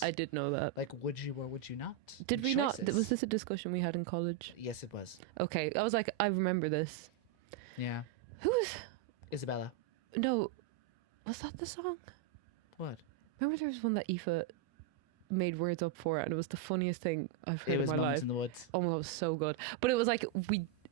I did know that. Like, would you or would you not? Did we Choices. not? Was this a discussion we had in college? Yes, it was. Okay, I was like, I remember this. Yeah. Who was... Isabella. No, was that the song? What? Remember there was one that Aoife made words up for it, and it was the funniest thing I've heard It in was my Moments life. in the Woods. Oh my god, it was so good. But it was like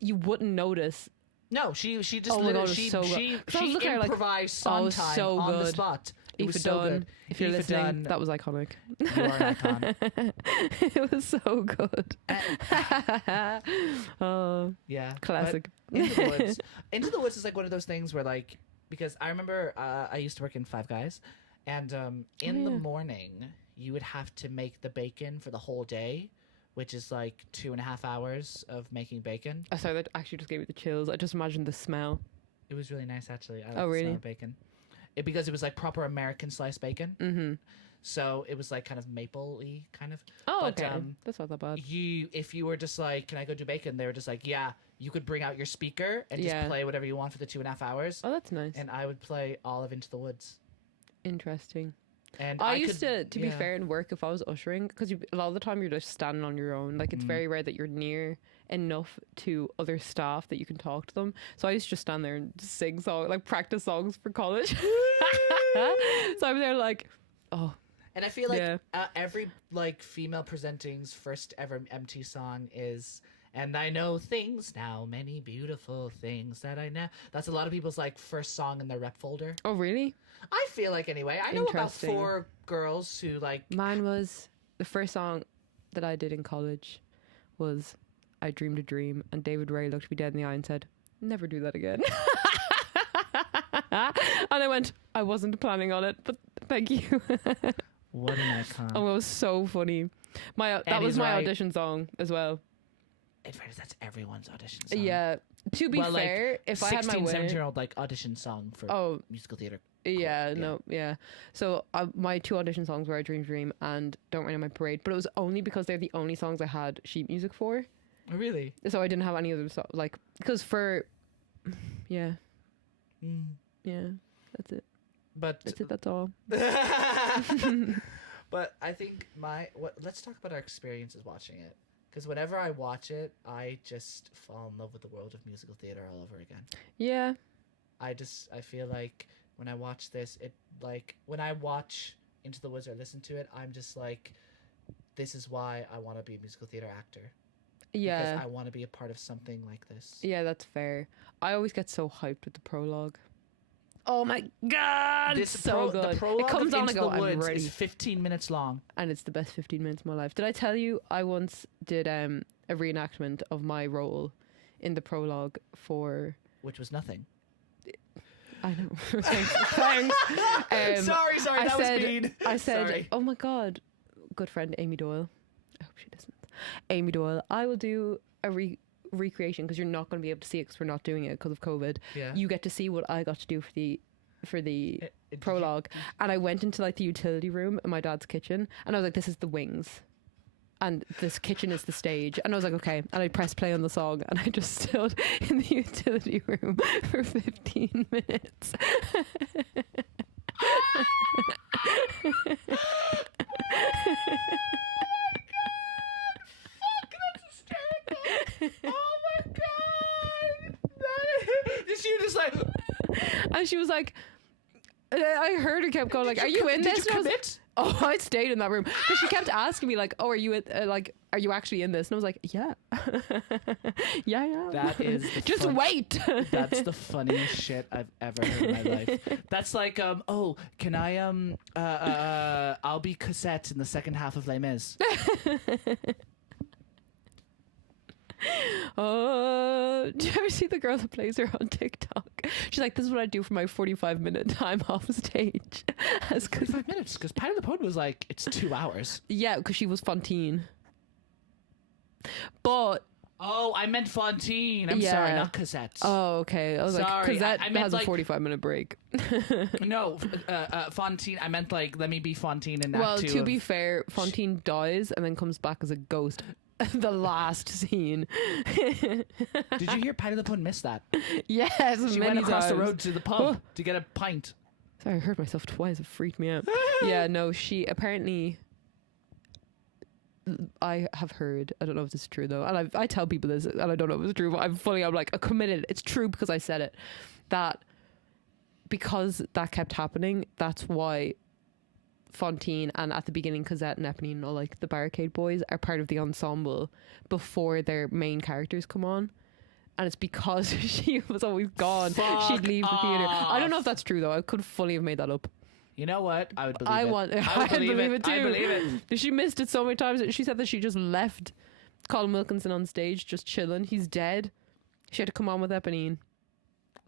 you wouldn't notice. No, she just Oh my God, literally it was so she good. 'Cause I was looking at her like, improvised oh, it song was time so on the good. spot. It was Aoife so Dunn, good. if you're Aoife listening, Dunn, that was iconic. you are an icon. It was so good. Oh, Yeah, classic. but Into the Woods. Into the Woods is like one of those things where like, because I remember I used to work in Five Guys, and in the morning you would have to make the bacon for the whole day, which is like 2.5 hours of making bacon. Oh, sorry, that actually just gave me the chills. I just imagined the smell. It was really nice, actually. I like Oh, the really? smell of bacon. Because it was like proper American sliced bacon. Mm-hmm. So it was like kind of maple-y kind of. Oh, But, okay. That's not that bad. If you were just like, can I go do bacon? They were just like, yeah. You could bring out your speaker and just Yeah. play whatever you want for the 2.5 hours. Oh, that's nice. And I would play all of Into the Woods. Interesting. And I used could, to be fair, in work, if I was ushering, because a lot of the time you're just standing on your own. Like, it's very rare that you're near enough to other staff that you can talk to them. So I used to just stand there and sing songs, like practice songs for college. So I'm there like, oh. And I feel like Yeah. Every like female presenting's first ever MT song is "And I Know Things Now, Many Beautiful Things That I Know." That's a lot of people's like first song in their rep folder. Oh, really? I feel like anyway. I know about Interesting. 4 girls who like. Mine was, the first song that I did in college was I Dreamed a Dream, and David Ray looked me dead in the eye and said, never do that again. And I went, I wasn't planning on it, but thank you. What an icon! Oh, it was so funny. That And was he's my right. audition song as well. In fairness, that's everyone's audition song. Yeah. To be Well, like, fair, if I had my 16, way, 17-year-old like audition song for oh musical theater. yeah, yeah. no, yeah. So my 2 audition songs were I Dream Dream and Don't Rain on My Parade, but it was only because they're the only songs I had sheet music for. Oh, really? So I didn't have any other like, because for yeah, yeah, that's it. But That's all. but I think let's talk about our experiences watching it. Because whenever I watch it, I just fall in love with the world of musical theater all over again. Yeah. I feel like when I watch this, when I watch Into the Woods or listen to it, I'm just like, this is why I want to be a musical theater actor. Yeah. Because I want to be a part of something like this. Yeah, that's fair. I always get so hyped with the prologue. Oh my god, it's so good. The prologue it comes of on Into and go, the I'm Woods ready. is 15 minutes long. And it's the best 15 minutes of my life. Did I tell you I once did a reenactment of my role in the prologue for... Which was nothing. I know. Thanks. Sorry, that was mean. I said, Sorry. oh my god, good friend Amy Doyle. I hope she listens. Amy Doyle, I will do a recreation, because you're not going to be able to see it because we're not doing it because of COVID. Yeah. You get to see what I got to do for the prologue. And I went into like the utility room in my dad's kitchen, and I was like, this is the wings and this kitchen is the stage. And I was like, okay. And I pressed play on the song, and I just stood in the utility room for 15 minutes. Oh my god! Just you just like... And she was like, I heard her kept going like, are you in Did this? you And I was commit? Oh, I stayed in that room because she kept asking me like, "Oh, are you are you actually in this?" And I was like, "Yeah, yeah." That is the just wait. That's the funniest shit I've ever heard in my life. That's like, oh, can I I'll be Cassette in the second half of Les Mis. Oh, do you ever see the girl that plays her on TikTok? She's like, "This is what I do for my 45-minute time off stage." 45 minutes, because Patty the Pony was like, it's 2 hours. Yeah, because she was Fontaine. But oh, I meant Fontaine. I'm sorry, not Cassette. Oh, okay. I was like, sorry, Cassette I meant has like, a 45-minute break. No, Fontaine. I meant like, let me be Fontaine in Act 2. Well, to be fair, Fontaine dies and then comes back as a ghost. The last scene. Did you hear Patty the Pony miss that? Yes, she went across the road to the pub to get a pint. Sorry, I heard myself twice. It freaked me out. Yeah, no, she apparently. I have heard. I don't know if this is true though, and I tell people this, and I don't know if it's true. But I'm like, I'm committed. It's true because I said it. That because that kept happening. That's why Fontaine and at the beginning Cosette and Eponine, or like the Barricade Boys, are part of the ensemble before their main characters come on. And it's because she was always gone. She'd leave the theater. I don't know if that's true though. I could fully have made that up. You know what? I would believe it. I believe it too. I believe it. She missed it so many times. She said that she just left Colin Wilkinson on stage just chilling. He's dead. She had to come on with Eponine.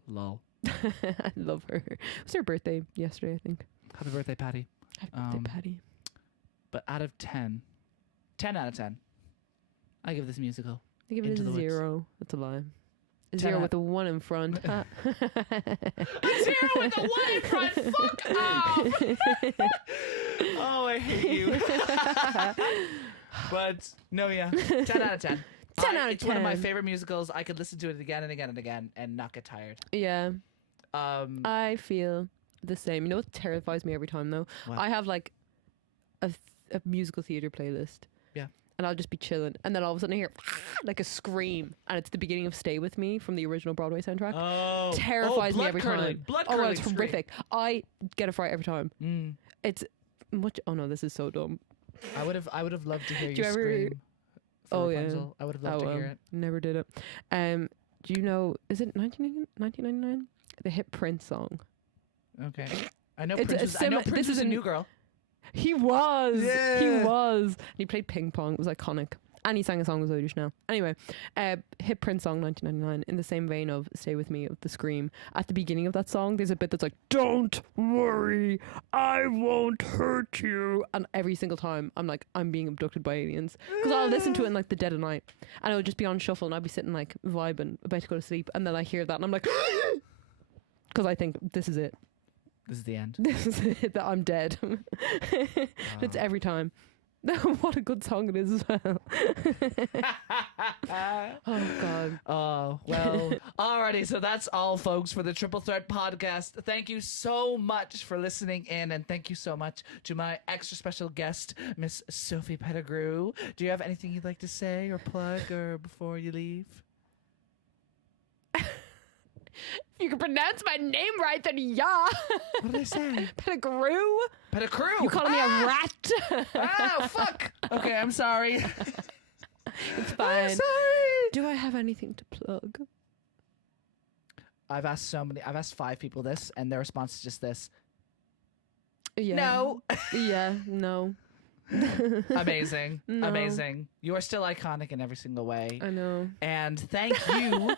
Lol. I love her. It was her birthday yesterday, I think. Happy birthday, Patty. Happy birthday, Patty. But out of 10 out of 10, I give this musical. I give it a 0. That's a lie. A 0 with a 1 in front. A 0 with a 1 in front. Fuck off. Oh, I hate you. But no, yeah, 10 out of 10. 10 out of 10. It's one of my favorite musicals. I could listen to it again and again and again and not get tired. Yeah. I feel the same. You know what terrifies me every time though? What? I have like a musical theater playlist. Yeah. And I'll just be chilling, and then all of a sudden I hear like a scream, and it's the beginning of "Stay With Me" from the original Broadway soundtrack. Oh, terrifies me every time. Blood oh, curdling. it's horrific. I get a fright every time. Mm. It's much. Oh no, this is so dumb. I would have loved to hear you Do you ever- scream. Oh, Rapunzel. I would have loved to hear it. Never did it. Do you know? Is it 1999? The hit Prince song. Okay. I know It's Prince. this is a new girl. He was. Yeah. He was. And he played ping pong. It was iconic. And he sang a song with Zoe Chanel. Anyway, hit Prince song 1999 in the same vein of "Stay With Me" of the Scream. At the beginning of that song, there's a bit that's like, "Don't worry, I won't hurt you." And every single time, I'm like, I'm being abducted by aliens. Because I'll listen to it in like the dead of night. And it'll just be on shuffle, and I'll be sitting like vibing, about to go to sleep. And then I hear that and I'm like, because I think this is it. This is the end. This is it, that I'm dead. It's every time. What a good song it is as well. Oh God. Oh, well. Alrighty, so that's all, folks, for the Triple Threat podcast. Thank you so much for listening in, and thank you so much to my extra special guest, Miss Sophie Petticrew. Do you have anything you'd like to say or plug or before you leave? If you can pronounce my name right, then yeah. What did I say? Pettigrew? Petticrew. You calling me a rat? Oh, fuck. Okay, I'm sorry. It's fine. I'm sorry. Do I have anything to plug? I've asked 5 people this, and their response is just this. Yeah. No. Yeah, no. Amazing. No. Amazing. You are still iconic in every single way. I know. And thank you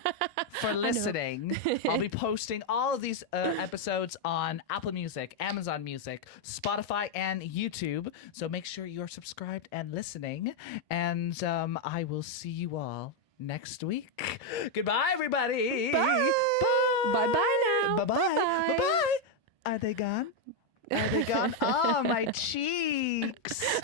for listening. I'll be posting all of these episodes on Apple Music, Amazon Music, Spotify, and YouTube. So make sure you're subscribed and listening. And I will see you all next week. Goodbye, everybody. Bye. Bye-bye now. Bye-bye. Bye-bye. Bye-bye. Are they gone? Are they gone? Oh, my cheeks.